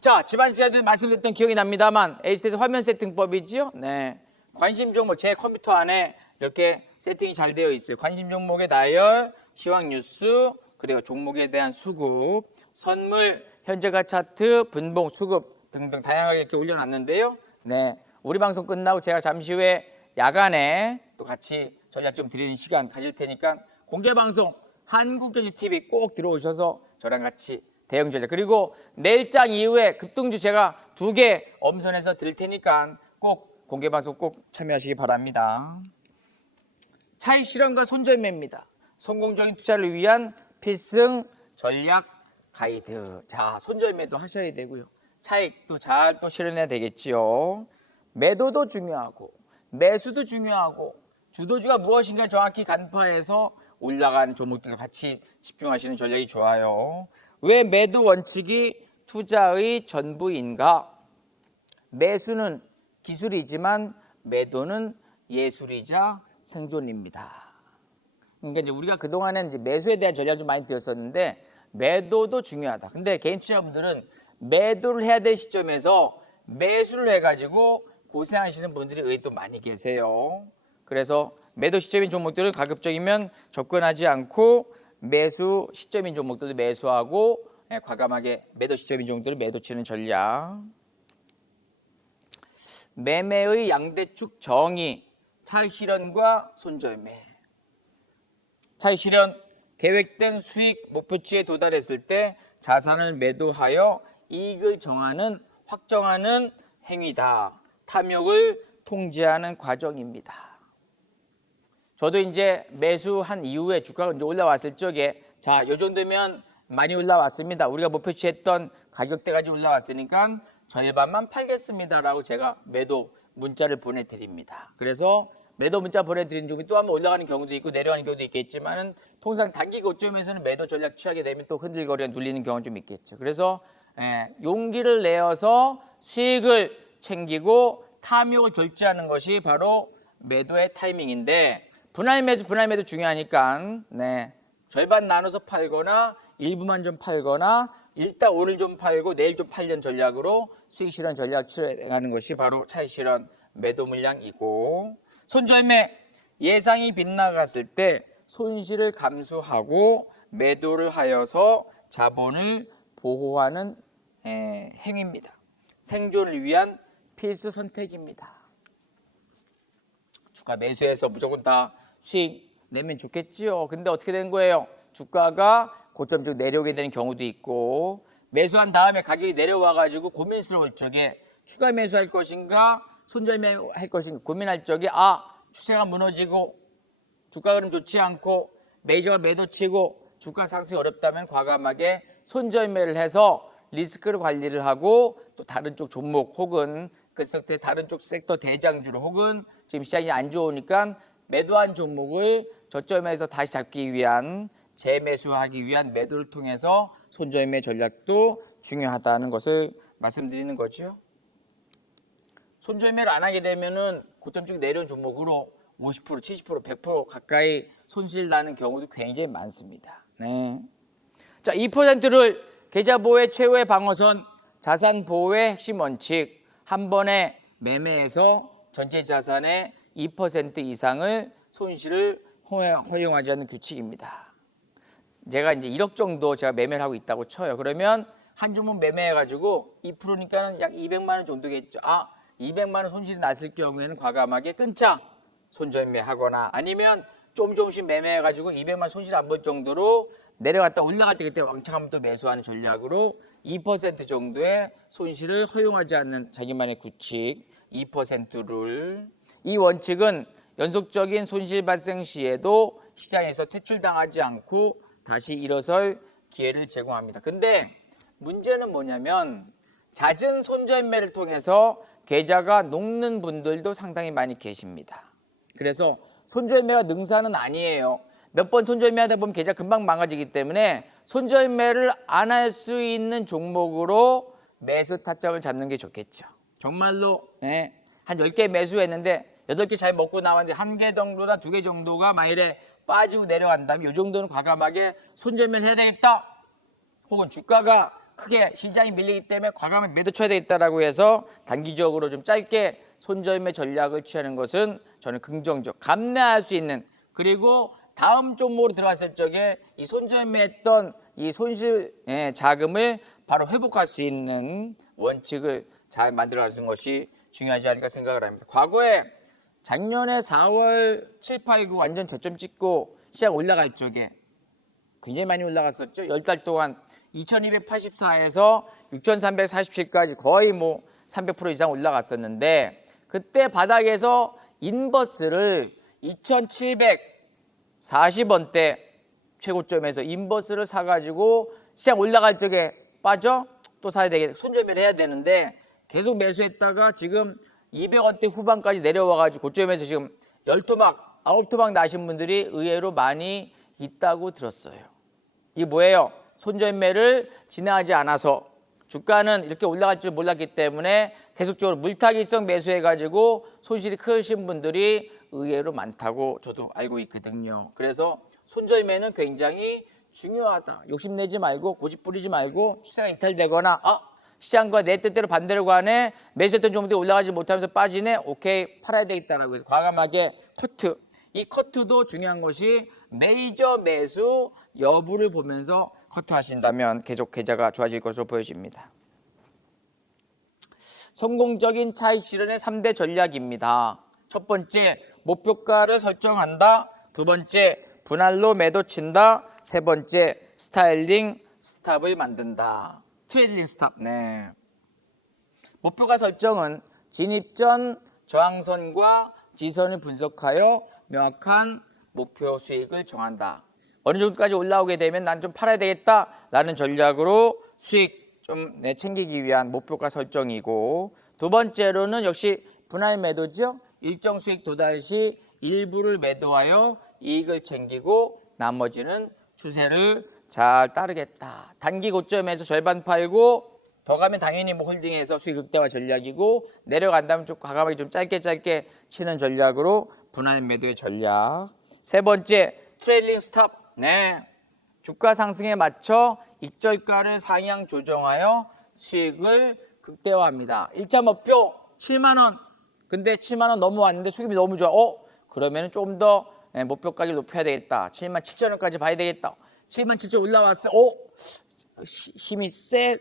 자, 지난 시간에 말씀드렸던 기억이 납니다만 HTS 화면 세팅법이죠. 네, 관심 종목 제 컴퓨터 안에 이렇게 세팅이 잘 되어 있어요. 관심 종목의 나열, 시황 뉴스, 그리고 종목에 대한 수급, 선물, 현재가 차트, 분봉, 수급 등등 다양하게 이렇게 올려놨는데요. 네, 우리 방송 끝나고 제가 잠시 후에 야간에 또 같이 전략 좀 드리는 시간 가질 테니까 공개 방송 한국경제 TV 꼭 들어오셔서 저랑 같이 대응 전략, 그리고 내일장 이후에 급등주 제가 2개 엄선해서 드릴 테니까 꼭 공개 방송 꼭 참여하시기 바랍니다. 차익 실현과 손절매입니다. 성공적인 투자를 위한 필승 전략 가이드. 자, 손절매도 하셔야 되고요. 차익도 잘 또 실현해야 되겠지요. 매도도 중요하고 매수도 중요하고 주도주가 무엇인가 정확히 간파해서 올라가는 종목들도 같이 집중하시는 전략이 좋아요. 왜 매도 원칙이 투자의 전부인가? 매수는 기술이지만 매도는 예술이자 생존입니다. 그러니까 이제 우리가 그동안은 이제 매수에 대한 전략을 좀 많이 드렸었는데 매도도 중요하다. 근데 개인 투자자분들은 매도를 해야 될 시점에서 매수를 해가지고 고생하시는 분들이 의외로 많이 계세요. 그래서 매도 시점인 종목들은 가급적이면 접근하지 않고 매수 시점인 종목들도 매수하고 과감하게 매도 시점인 종목들을 매도 치는 전략. 매매의 양대축 정의, 차익 실현과 손절매. 차익 실현, 계획된 수익 목표치에 도달했을 때 자산을 매도하여 이익을 확정하는 행위다. 탐욕을 통제하는 과정입니다. 저도 이제 매수한 이후에 주가가 이제 올라왔을 적에 자, 요 정도면 많이 올라왔습니다. 우리가 목표치 했던 가격대까지 올라왔으니까 절반만 팔겠습니다라고 제가 매도 문자를 보내드립니다. 그래서 매도 문자 보내드린 중에 또 한번 올라가는 경우도 있고 내려가는 경우도 있겠지만 통상 단기 고점에서는 매도 전략 취하게 되면 또 흔들거리가 눌리는 경우가 좀 있겠죠. 그래서 용기를 내어서 수익을 챙기고 탐욕을 절제하는 것이 바로 매도의 타이밍인데 분할 매도 중요하니까 절반 나눠서 팔거나 일부만 좀 팔거나 일단 오늘 좀 팔고 내일 좀 팔려는 전략으로 수익 실현 전략 취해가는 것이 바로 차익 실현 매도 물량이고 손절매 예상이 빗나갔을 때 손실을 감수하고 매도를 하여서 자본을 보호하는 행위입니다. 생존을 위한 필수 선택입니다. 주가 매수해서 무조건 다 수익 내면 좋겠지요. 근데 어떻게 된 거예요? 주가가 고점 쪽 내려오게 되는 경우도 있고 매수한 다음에 가격이 내려와 가지고 고민스러울 적에 추가 매수할 것인가 손절매 할 것인가 고민할 적에 추세가 무너지고 주가 흐름 좋지 않고 메이저가 매도치고 주가 상승이 어렵다면 과감하게 손절매를 해서 리스크를 관리를 하고 또 다른 쪽 종목 혹은 그 섹터 다른 쪽 섹터 대장주로 혹은 지금 시장이 안 좋으니까 매도한 종목을 저점에서 다시 잡기 위한 재매수하기 위한 매도를 통해서 손절매 전략도 중요하다는 것을 말씀드리는 거죠. 손절매를 안 하게 되면은 고점 쪽에 내려온 종목으로 50%, 70%, 100% 가까이 손실 나는 경우도 굉장히 많습니다. 자, 2%를 계좌 보호의 최후의 방어선, 자산 보호의 핵심 원칙. 한 번에 매매해서 전체 자산의 2% 이상을 손실을 허용하지 않는 규칙입니다. 제가 이제 1억 정도 제가 매매를 하고 있다고 쳐요. 그러면 한 종목 매매해가지고 2%니까는 약 200만 원 정도겠죠. 200만 원 손실이 났을 경우에는 과감하게 끊자 손절매하거나 아니면 조금씩 매매해가지고 200만 원 손실 안 볼 정도로 내려갔다 올라갈 때 그때 왕창 한번 또 매수하는 전략으로 2% 정도의 손실을 허용하지 않는 자기만의 규칙 2%룰. 이 원칙은 연속적인 손실 발생 시에도 시장에서 퇴출당하지 않고 다시 일어설 기회를 제공합니다. 근데 문제는 뭐냐면 잦은 손절매를 통해서 계좌가 녹는 분들도 상당히 많이 계십니다. 그래서 손절매가 능사는 아니에요. 몇 번 손절매 하다 보면 계좌 금방 망가지기 때문에 손절매를 안 할 수 있는 종목으로 매수 타점을 잡는 게 좋겠죠. 정말로 한 10개 매수했는데 8개 잘 먹고 나왔는데 1개 정도나 2개 정도가 만일에 빠지고 내려간다면 이 정도는 과감하게 손절매를 해야 되겠다. 혹은 주가가 크게 시장이 밀리기 때문에 과감하게 매도 쳐야 되겠다라고 해서 단기적으로 좀 짧게 손절매 전략을 취하는 것은 저는 긍정적, 감내할 수 있는 그리고 다음 종목으로 들어갔을 적에 이 손절매했던 이 손실 자금을 바로 회복할 수 있는 원칙을 잘 만들어가는 것이 중요하지 않을까 생각을 합니다. 과거에 작년에 4월 7, 8, 9 완전 저점 찍고 시장 올라갈 적에 굉장히 많이 올라갔었죠. 10달 동안 2284에서 6347까지 거의 300% 이상 올라갔었는데 그때 바닥에서 인버스를 2740원대 최고점에서 인버스를 사가지고 시장 올라갈 적에 빠져 또 사야 되겠다. 손절매를 해야 되는데 계속 매수했다가 지금 200원대 후반까지 내려와가지고 고점에서 지금 10토막, 9토막 나신 분들이 의외로 많이 있다고 들었어요. 이게 뭐예요? 손절매를 진행하지 않아서 주가는 이렇게 올라갈 줄 몰랐기 때문에 계속적으로 물타기성 매수해가지고 손실이 크신 분들이 의외로 많다고 저도 알고 있거든요. 그래서 손절매는 굉장히 중요하다. 욕심내지 말고 고집 부리지 말고 추세가 이탈되거나 시장과 내 뜻대로 반대로 가네. 매수했던 종목들이 올라가지 못하면서 빠지네. 오케이, 팔아야 되겠다라고 해서 과감하게 커트. 이 커트도 중요한 것이 메이저 매수 여부를 보면서 커트하신다면 계속 계좌가 좋아질 것으로 보여집니다. 성공적인 차익 실현의 3대 전략입니다. 첫 번째, 목표가를 설정한다. 두 번째, 분할로 매도 친다. 세 번째, 스타일링 스탑을 만든다. 트레일링 스탑. 네. 목표가 설정은 진입 전 저항선과 지선을 분석하여 명확한 목표 수익을 정한다. 어느 정도까지 올라오게 되면 난 좀 팔아야 되겠다라는 전략으로 수익 좀 챙기기 위한 목표가 설정이고, 두 번째로는 역시 분할 매도죠. 일정 수익 도달 시 일부를 매도하여 이익을 챙기고 나머지는 추세를 잘 따르겠다. 단기 고점에서 절반 팔고 더 가면 당연히 뭐 홀딩해서 수익 극대화 전략이고, 내려간다면 좀 과감하게 좀 짧게 치는 전략으로 분할 매도의 전략. 세 번째, 트레일링 스탑. 네. 주가 상승에 맞춰 익절가를 상향 조정하여 수익을 극대화합니다. 1차 목표 7만 원. 근데 7만 원 넘어왔는데 수익이 너무 좋아. 그러면 좀 더 목표까지 높여야 되겠다. 7만 7천 원까지 봐야 되겠다. 7만 7천 올라왔어. 힘이 세.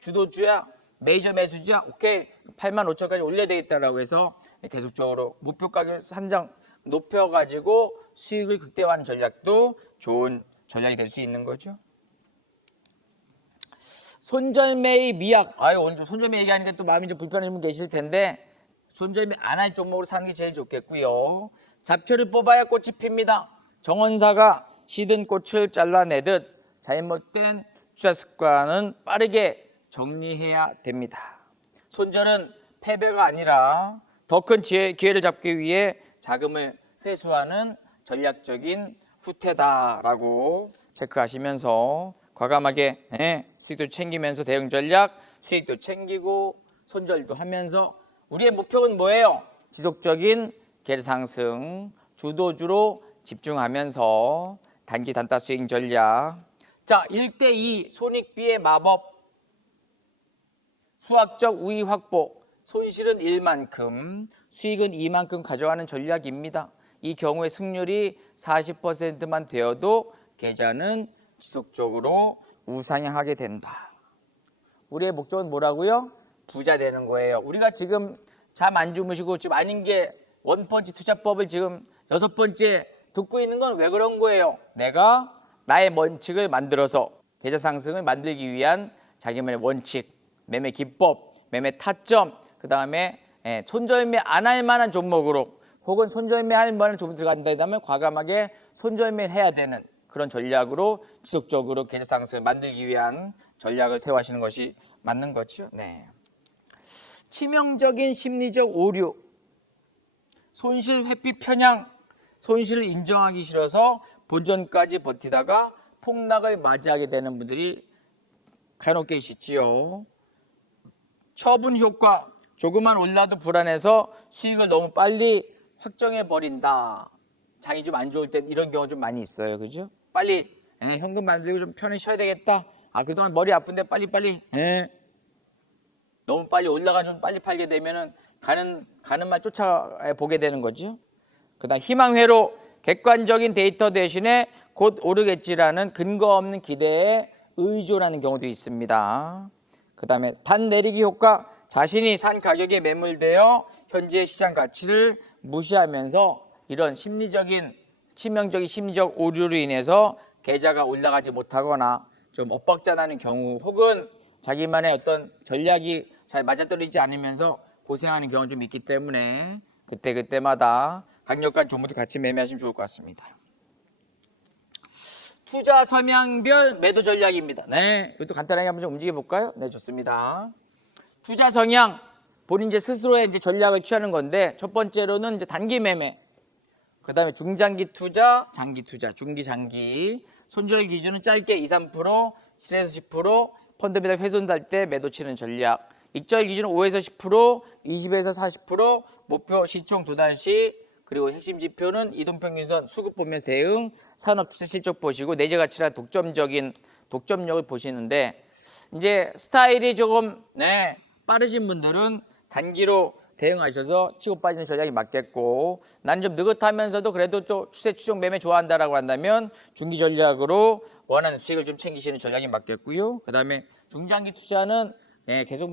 주도주야. 메이저 매수주야. 오케이. 8만 5천까지 올려야 되겠다라고 해서 계속적으로 목표 가격 한장 높여가지고 수익을 극대화하는 전략도 좋은 전략이 될 수 있는 거죠. 손절매의 미학. 오늘 좀 손절매 얘기하니까 또 마음이 좀 불편하신 분 계실 텐데, 손절매 안 할 종목으로 사는 게 제일 좋겠고요. 잡초를 뽑아야 꽃이 핍니다. 정원사가 시든 꽃을 잘라내듯 잘못된 투자 습관은 빠르게 정리해야 됩니다. 손절은 패배가 아니라 더 큰 기회를 잡기 위해 자금을 회수하는 전략적인 후퇴다라고 체크하시면서 과감하게 수익도 챙기면서 대응 전략, 수익도 챙기고 손절도 하면서, 우리의 목표는 뭐예요? 지속적인 계좌 상승, 주도주로 집중하면서 단기 단타 수익 전략. 자, 1대2 손익비의 마법. 수학적 우위 확보. 손실은 1만큼, 수익은 2만큼 가져가는 전략입니다. 이 경우에 승률이 40%만 되어도 계좌는 지속적으로 우상향하게 된다. 우리의 목적은 뭐라고요? 부자 되는 거예요. 우리가 지금 잠 안 주무시고 지금 아닌 게 원펀치 투자법을 지금 6번째 듣고 있는 건 왜 그런 거예요? 내가 나의 원칙을 만들어서 계좌 상승을 만들기 위한 자기만의 원칙, 매매 기법, 매매 타점, 그 다음에 손절매 안 할 만한 종목으로, 혹은 손절매 할 만한 종목 들어간다 하면 과감하게 손절매 해야 되는 그런 전략으로 지속적으로 계좌 상승을 만들기 위한 전략을 세워하시는 것이 맞는 거죠. 네. 치명적인 심리적 오류. 손실 회피 편향. 손실을 인정하기 싫어서 본전까지 버티다가 폭락을 맞이하게 되는 분들이 간혹 계시지요. 처분 효과. 조금만 올라도 불안해서 수익을 너무 빨리 확정해 버린다. 장이 좀 안 좋을 때 이런 경우 좀 많이 있어요. 그죠? 빨리 현금 만들고 좀 편히 쉬어야 되겠다. 그동안 머리 아픈데 빨리 너무 빨리 올라가 좀 빨리 팔게 되면은 가는 말 쫓아보게 되는 거죠. 그다음 희망회로. 객관적인 데이터 대신에 곧 오르겠지라는 근거 없는 기대에 의존하는 경우도 있습니다. 그다음에 단 내리기 효과. 자신이 산 가격에 매몰되어 현재 시장 가치를 무시하면서 이런 치명적인 심리적 오류로 인해서 계좌가 올라가지 못하거나 좀 엇박자 나는 경우, 혹은 자기만의 어떤 전략이 잘 맞아떨어지지 않으면서 고생하는 경우가 좀 있기 때문에 그때마다 강력한 종목들 같이 매매하시면 좋을 것 같습니다. 투자 성향별 매도 전략입니다. 네, 이것도 간단하게 한번 좀 움직여 볼까요? 네, 좋습니다. 투자 성향, 본인 스스로의 전략을 취하는 건데, 첫 번째로는 단기 매매, 그 다음에 중장기 투자, 장기 투자, 중기, 장기. 손절 기준은 짧게 2, 3%, 7에서 10%, 펀드메달 훼손될 때 매도 치는 전략. 익절 기준은 5에서 10%, 20에서 40%, 목표 시총 도달 시, 그리고 핵심 지표는 이동평균선 수급 보면서 대응, 산업 추세 실적 보시고 내재 가치란 독점력을 보시는데, 스타일이 조금 빠르신 분들은 단기로 대응하셔서 치고 빠지는 전략이 맞겠고, 난 좀 느긋하면서도 그래도 또 추세 추종 매매 좋아한다라고 한다면 중기 전략으로 원하는 수익을 좀 챙기시는 전략이 맞겠고요. 그다음에 중장기 투자는 계속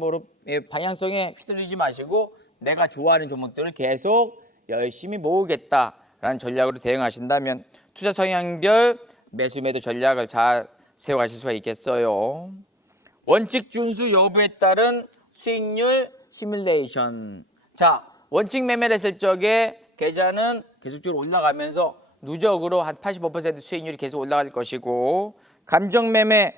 방향성에 휘둘리지 마시고 내가 좋아하는 종목들을 계속 열심히 모으겠다라는 전략으로 대응하신다면 투자 성향별 매수 매도 전략을 잘 세워가실 수가 있겠어요. 원칙 준수 여부에 따른 수익률 시뮬레이션. 자, 원칙 매매를 했을 적에 계좌는 계속적으로 올라가면서 누적으로 한 85% 수익률이 계속 올라갈 것이고, 감정 매매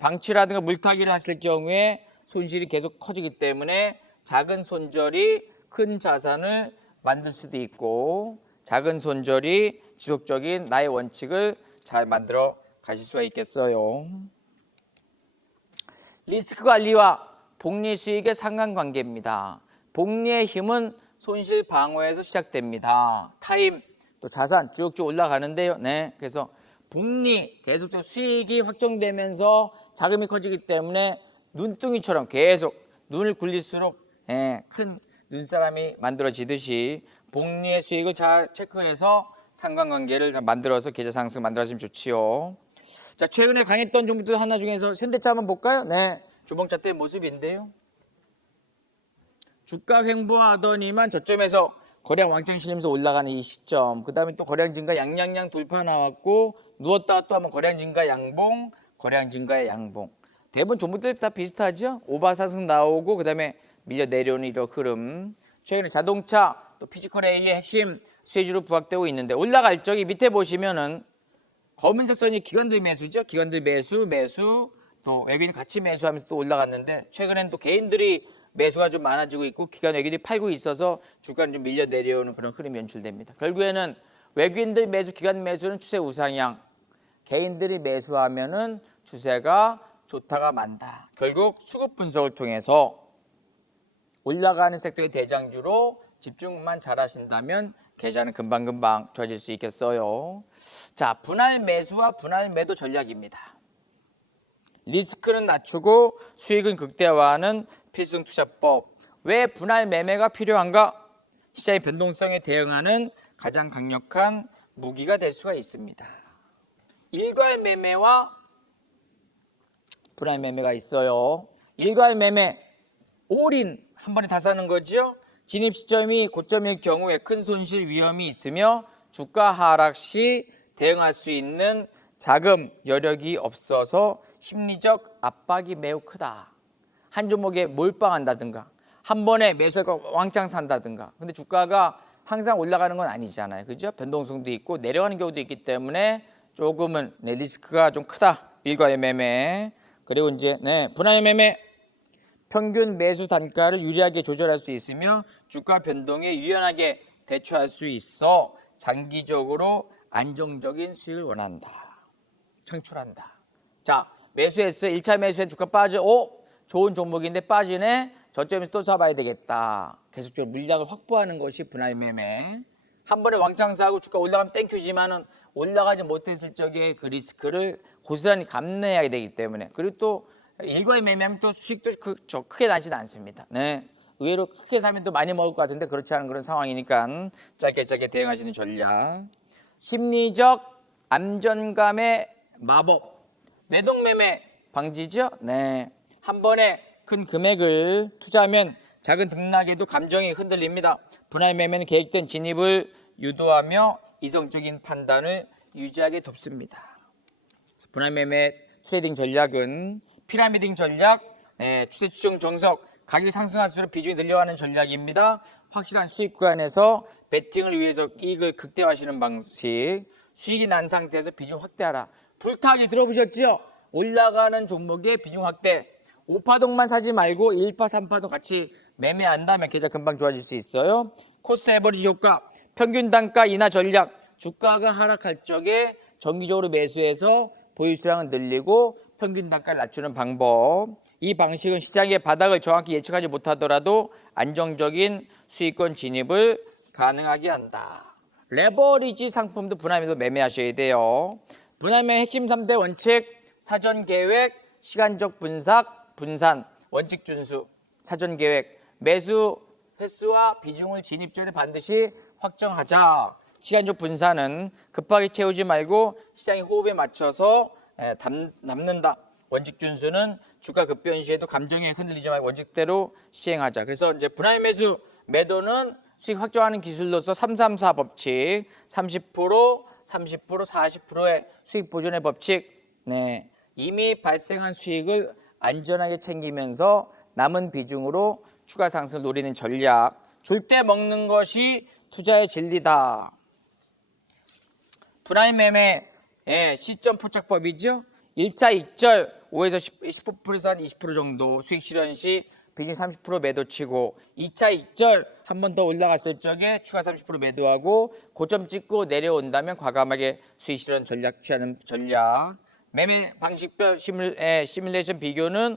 방치라든가 물타기를 하실 경우에 손실이 계속 커지기 때문에 작은 손절이 큰 자산을 만들 수도 있고, 작은 손절이 지속적인 나의 원칙을 잘 만들어 가실 수가 있겠어요. 리스크 관리와 복리 수익의 상관관계입니다. 복리의 힘은 손실 방어에서 시작됩니다. 타임, 또 자산 쭉쭉 올라가는데요. 네, 그래서 복리, 계속적으로 수익이 확정되면서 자금이 커지기 때문에 눈등이처럼 계속 눈을 굴릴수록 큰 눈사람이 만들어지듯이 복리의 수익을 잘 체크해서 상관관계를 만들어서 계좌 상승 만들어주시면 좋지요. 자, 최근에 강했던 종목들 하나 중에서 현대차 한번 볼까요? 네, 주봉 차트의 모습인데요. 주가 횡보하더니만 저점에서 거래량 왕창 실리면서 올라가는 이 시점, 그 다음에 또 거래량 증가 양양양 돌파 나왔고, 누웠다가 또 한번 거래량 증가 양봉, 거래량 증가의 양봉. 대부분 종목들 다 비슷하죠? 오바 상승 나오고, 그 다음에 밀려 내려오는 이런 흐름. 최근에 자동차, 또 피지컬 A의 핵심 수혜주로 부각되고 있는데, 올라갈 적이 밑에 보시면은 검은색 선이 기관들 매수죠. 기관들 매수, 또 외국인 같이 매수하면서 또 올라갔는데, 최근엔 또 개인들이 매수가 좀 많아지고 있고 기관 외국인이 팔고 있어서 주가는 좀 밀려 내려오는 그런 흐름이 연출됩니다. 결국에는 외국인들 매수, 기관 매수는 추세 우상향, 개인들이 매수하면은 추세가 좋다가 만다. 결국 수급 분석을 통해서 올라가는 섹터의 대장주로 집중만 잘 하신다면 계좌는 금방금방 좋아질 수 있겠어요. 자, 분할 매수와 분할 매도 전략입니다. 리스크는 낮추고 수익은 극대화하는 필승 투자법. 왜 분할 매매가 필요한가? 시장의 변동성에 대응하는 가장 강력한 무기가 될 수가 있습니다. 일괄 매매와 분할 매매가 있어요. 일괄 매매, 올인 한 번에 다 사는 거죠. 진입 시점이 고점일 경우에 큰 손실 위험이 있으며 주가 하락 시 대응할 수 있는 자금 여력이 없어서 심리적 압박이 매우 크다. 한 종목에 몰빵한다든가 한 번에 매수가 왕창 산다든가. 근데 주가가 항상 올라가는 건 아니잖아요. 그죠? 변동성도 있고 내려가는 경우도 있기 때문에 조금은 리스크가 좀 크다. 일괄 매매. 그리고 이제 분할 매매. 평균 매수 단가를 유리하게 조절할 수 있으며 주가 변동에 유연하게 대처할 수 있어 장기적으로 안정적인 수익을 원한다. 창출한다. 자, 매수했어. 1차 매수에 주가 빠져. 좋은 종목인데 빠지네. 저점에서 또 사봐야 되겠다. 계속적으로 물량을 확보하는 것이 분할 매매. 한 번에 왕창 사고 주가 올라가면 땡큐지만은 올라가지 못했을 적에 그 리스크를 고스란히 감내해야 되기 때문에. 그리고 또 일괄 매매하면 또 수익도 크게 나지는 않습니다. 네. 의외로 크게 사면 또 많이 먹을 것 같은데 그렇지 않은 그런 상황이니까 짧게 대응하시는 전략. 심리적 안전감의 마법. 매동 매매 방지죠. 네. 한 번에 큰 금액을 투자하면 작은 등락에도 감정이 흔들립니다. 분할 매매는 계획된 진입을 유도하며 이성적인 판단을 유지하게 돕습니다. 분할 매매 트레이딩 전략은 피라미딩 전략, 추세 추정 정석, 가격이 상승할수록 비중이 늘려가는 전략입니다. 확실한 수익 구간에서 베팅을 위해서 이익을 극대화하시는 방식, 수익이 난 상태에서 비중 확대하라. 불타기 들어보셨죠? 올라가는 종목의 비중 확대. 5파동만 사지 말고 1파, 3파동 같이 매매한다면 계좌 금방 좋아질 수 있어요. 코스트 에버리지 효과, 평균 단가 인하 전략. 주가가 하락할 적에 정기적으로 매수해서 보유 수량을 늘리고 평균 단가를 낮추는 방법. 이 방식은 시장의 바닥을 정확히 예측하지 못하더라도 안정적인 수익권 진입을 가능하게 한다. 레버리지 상품도 분할매도 매매하셔야 돼요. 분할매 핵심 3대 원칙, 사전 계획, 시간적 분산, 원칙 준수. 사전 계획, 매수 횟수와 비중을 진입 전에 반드시 확정하자. 시간적 분산은 급하게 채우지 말고 시장의 호흡에 맞춰서 담는다. 원칙 준수는 주가 급변 시에도 감정에 흔들리지 말고 원칙대로 시행하자. 그래서 이제 분할 매수 매도는 수익 확정하는 기술로서 334 법칙, 30%, 40%의 수익 보존의 법칙. 네. 이미 발생한 수익을 안전하게 챙기면서 남은 비중으로 추가 상승을 노리는 전략. 줄 때 먹는 것이 투자의 진리다. 분할 매매의 시점 포착법이죠. 1차 익절 5에서 10%에서 한 20% 정도 수익 실현 시 비중 30% 매도치고 2차 익절 한 번 더 올라갔을 적에 추가 30% 매도하고 고점 찍고 내려온다면 과감하게 수익 실현 전략 취하는 전략. 매매 방식별 시뮬레이션 비교는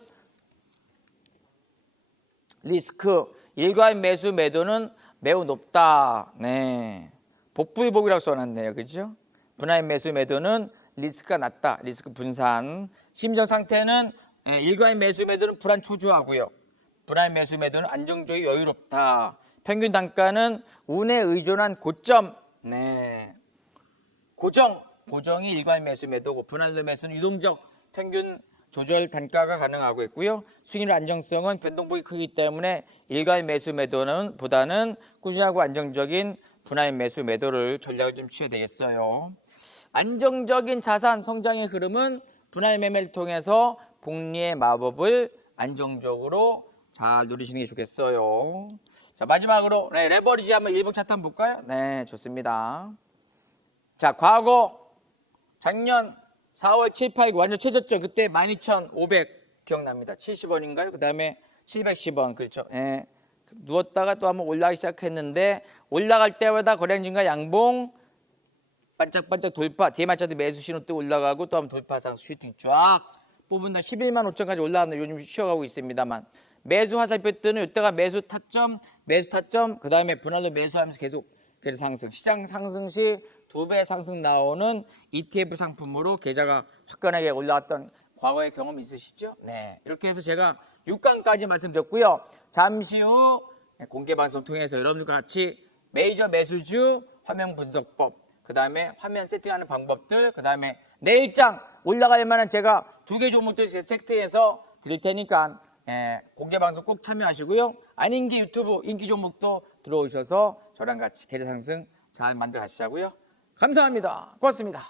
리스크 일괄 매수 매도는 매우 높다. 네. 복불복이라고 써놨네요. 그죠? 분할 매수 매도는 리스크가 낮다. 리스크 분산. 심정 상태는 일괄 매수 매도는 불안 초조하고요. 분할 매수 매도는 안정적이 여유롭다. 평균 단가는 운에 의존한 고점. 네. 고정이 일괄 매수 매도고 분할 매수는 유동적 평균 조절 단가가 가능하고 있고요. 수익률 안정성은 변동폭이 크기 때문에 일괄 매수 매도는 보다는 꾸준하고 안정적인 분할 매수 매도를 전략을 좀 취해야 되겠어요. 안정적인 자산 성장의 흐름은 분할 매매를 통해서 복리의 마법을 안정적으로 잘 누리시는 게 좋겠어요. 자, 마지막으로 레버리지 한번 일봉 차트 한번 볼까요? 네, 좋습니다. 자, 과거 작년 4월 7, 8, 9 완전 최저점 그때 12,500 기억납니다. 70원인가요? 그 다음에 710원 그렇죠. 예. 누웠다가 또 한번 올라가기 시작했는데 올라갈 때마다 거래량진과 양봉 반짝반짝 돌파 뒤에 맞춰도 매수 신호 뜨고 올라가고 또 한번 돌파상 슈팅 쫙 뽑은 날 11만 5천까지 올라왔는데 요즘 쉬어가고 있습니다만 매수 화살표 뜨는 이때가 매수 타점 그 다음에 분할로 매수하면서 계속 상승 시장 상승 시 2배 상승 나오는 ETF 상품으로 계좌가 화끈하게 올라왔던 과거의 경험 있으시죠? 네, 이렇게 해서 제가 6강까지 말씀드렸고요. 잠시 후 공개 방송 통해서 여러분들과 같이 메이저 매수주 화면 분석법, 그 다음에 화면 세팅하는 방법들, 그 다음에 내일장 올라갈 만한 제가 2개 종목들 세트해서 드릴 테니까 공개 방송 꼭 참여하시고요. 아닌 게 유튜브 인기 종목도 들어오셔서 저랑 같이 계좌 상승 잘 만들어 가시자고요. 감사합니다. 고맙습니다.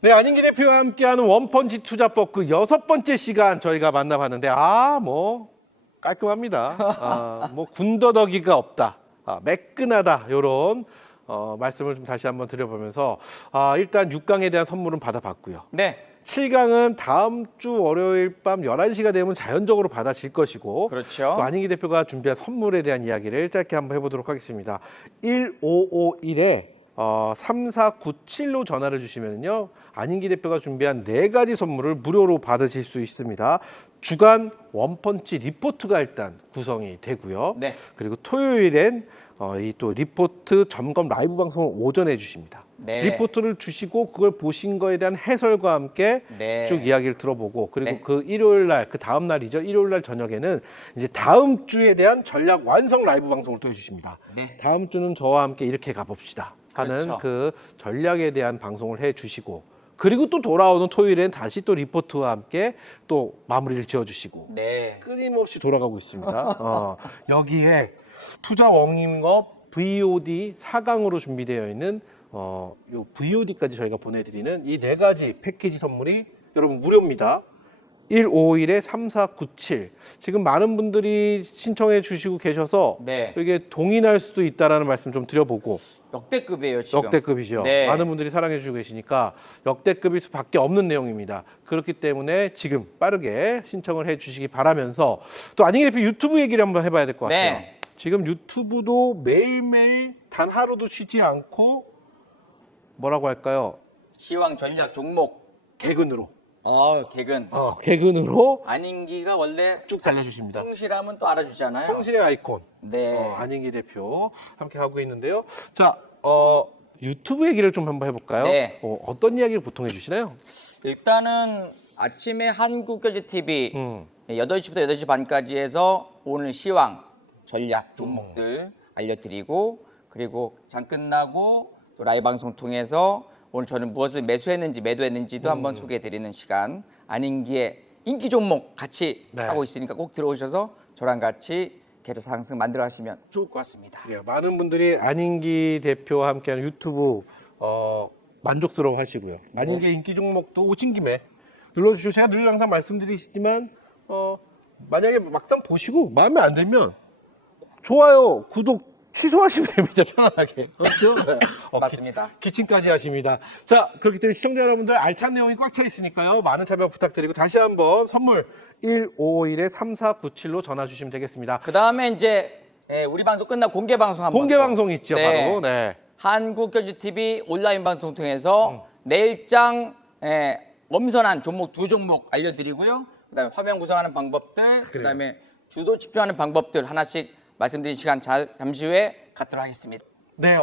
네, 안인기 대표와 함께하는 원펀치 투자법 그 6번째 시간 저희가 만나봤는데 뭐 깔끔합니다. 뭐 군더더기가 없다. 매끈하다. 요런 말씀을 좀 다시 한번 드려보면서 일단 6강에 대한 선물은 받아봤고요. 네. 7강은 다음 주 월요일 밤 11시가 되면 자연적으로 받아질 것이고 그렇죠. 또 안인기 대표가 준비한 선물에 대한 이야기를 짧게 한번 해보도록 하겠습니다. 1551에 3497로 전화를 주시면요. 안인기 대표가 준비한 4가지 선물을 무료로 받으실 수 있습니다. 주간 원펀치 리포트가 일단 구성이 되고요. 네. 그리고 토요일엔 이 또 리포트 점검 라이브 방송을 오전에 해주십니다. 네. 리포트를 주시고 그걸 보신 거에 대한 해설과 함께 네. 쭉 이야기를 들어보고 그리고 네. 그 일요일 날, 그 다음 날이죠. 일요일 날 저녁에는 이제 다음 주에 대한 전략 완성 라이브 방송을 또 해주십니다. 네. 다음 주는 저와 함께 이렇게 가봅시다 하는 그렇죠. 그 전략에 대한 방송을 해주시고 그리고 또 돌아오는 토요일엔 다시 또 리포트와 함께 또 마무리를 지어주시고 네. 끊임없이 돌아가고 있습니다. 여기에 투자 원인업 VOD 4강으로 준비되어 있는 요 VOD까지 저희가 보내드리는 이 4가지 패키지 선물이 여러분 무료입니다. 1551에 3497 지금 많은 분들이 신청해 주시고 계셔서 네. 이게 동의할 수도 있다라는 말씀 좀 드려보고 역대급이에요, 지금. 역대급이죠. 네. 많은 분들이 사랑해 주고 계시니까 역대급일 수밖에 없는 내용입니다. 그렇기 때문에 지금 빠르게 신청을 해 주시기 바라면서 또 안인기 대표 유튜브 얘기를 한번 해봐야 될 것 같아요. 네. 지금 유튜브도 매일매일 단 하루도 쉬지 않고 뭐라고 할까요? 시황 전략 종목. 개근으로 개근. 개근으로 안인기가 원래 쭉 달려주십니다. 성실하면 또 알아주잖아요. 성실의 아이콘 네. 안인기 대표 함께 하고 있는데요. 자, 유튜브 얘기를 좀 한번 해볼까요? 네. 어떤 이야기를 보통 해주시나요? 일단은 아침에 한국경제TV 음. 8시부터 8시 반까지 해서 오늘 시황, 전략, 종목들 알려드리고 그리고 장 끝나고 또 라이브 방송 통해서 오늘 저는 무엇을 매수했는지 매도했는지도 한번 소개해드리는 시간 안인기의 인기 종목 같이 네. 하고 있으니까 꼭 들어오셔서 저랑 같이 계좌 상승 만들어 하시면 좋을 것 같습니다. 예, 많은 분들이 안인기 대표와 함께하는 유튜브 만족스러워 하시고요. 안인기 인기 종목도 오신 김에 눌러주시고 제가 늘 항상 말씀드리시지만 만약에 막상 보시고 마음에 안 들면 좋아요, 구독 취소하시면 됩니다. 편안하게. 그렇죠? 맞습니다. 기침까지 하십니다. 자, 그렇기 때문에 시청자 여러분들 알찬 내용이 꽉 차 있으니까요. 많은 참여 부탁드리고 다시 한번 선물 1551-3497로 전화 주시면 되겠습니다. 그 다음에 이제 우리 방송 끝나고 공개 방송 한번 공개 또. 방송 있죠, 네. 바로. 네. 한국경제TV 온라인 방송 통해서 내일장 엄선한 종목 2종목 알려드리고요. 그다음에 화면 구성하는 방법들, 그다음에 주도 집중하는 방법들 하나씩 말씀드린 시간 잠시 후에 갖도록 하겠습니다. 네,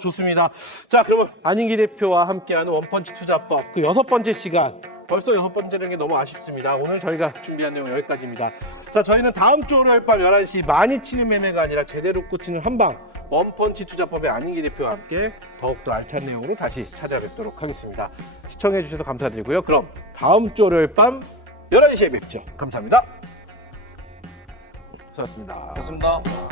좋습니다. 자, 그러면 안인기 대표와 함께하는 원펀치 투자법 그 6번째 시간. 벌써 6번째라는 게 너무 아쉽습니다. 오늘 저희가 준비한 내용 여기까지입니다. 자, 저희는 다음 주 월요일 밤 11시 많이 치는 매매가 아니라 제대로 꽂히는 한방 원펀치 투자법의 안인기 대표와 함께 더욱더 알찬 내용으로 다시 찾아뵙도록 하겠습니다. 시청해 주셔서 감사드리고요. 그럼 다음 주 월요일 밤 11시에 뵙죠. 감사합니다. 수고하셨습니다. 고맙습니다.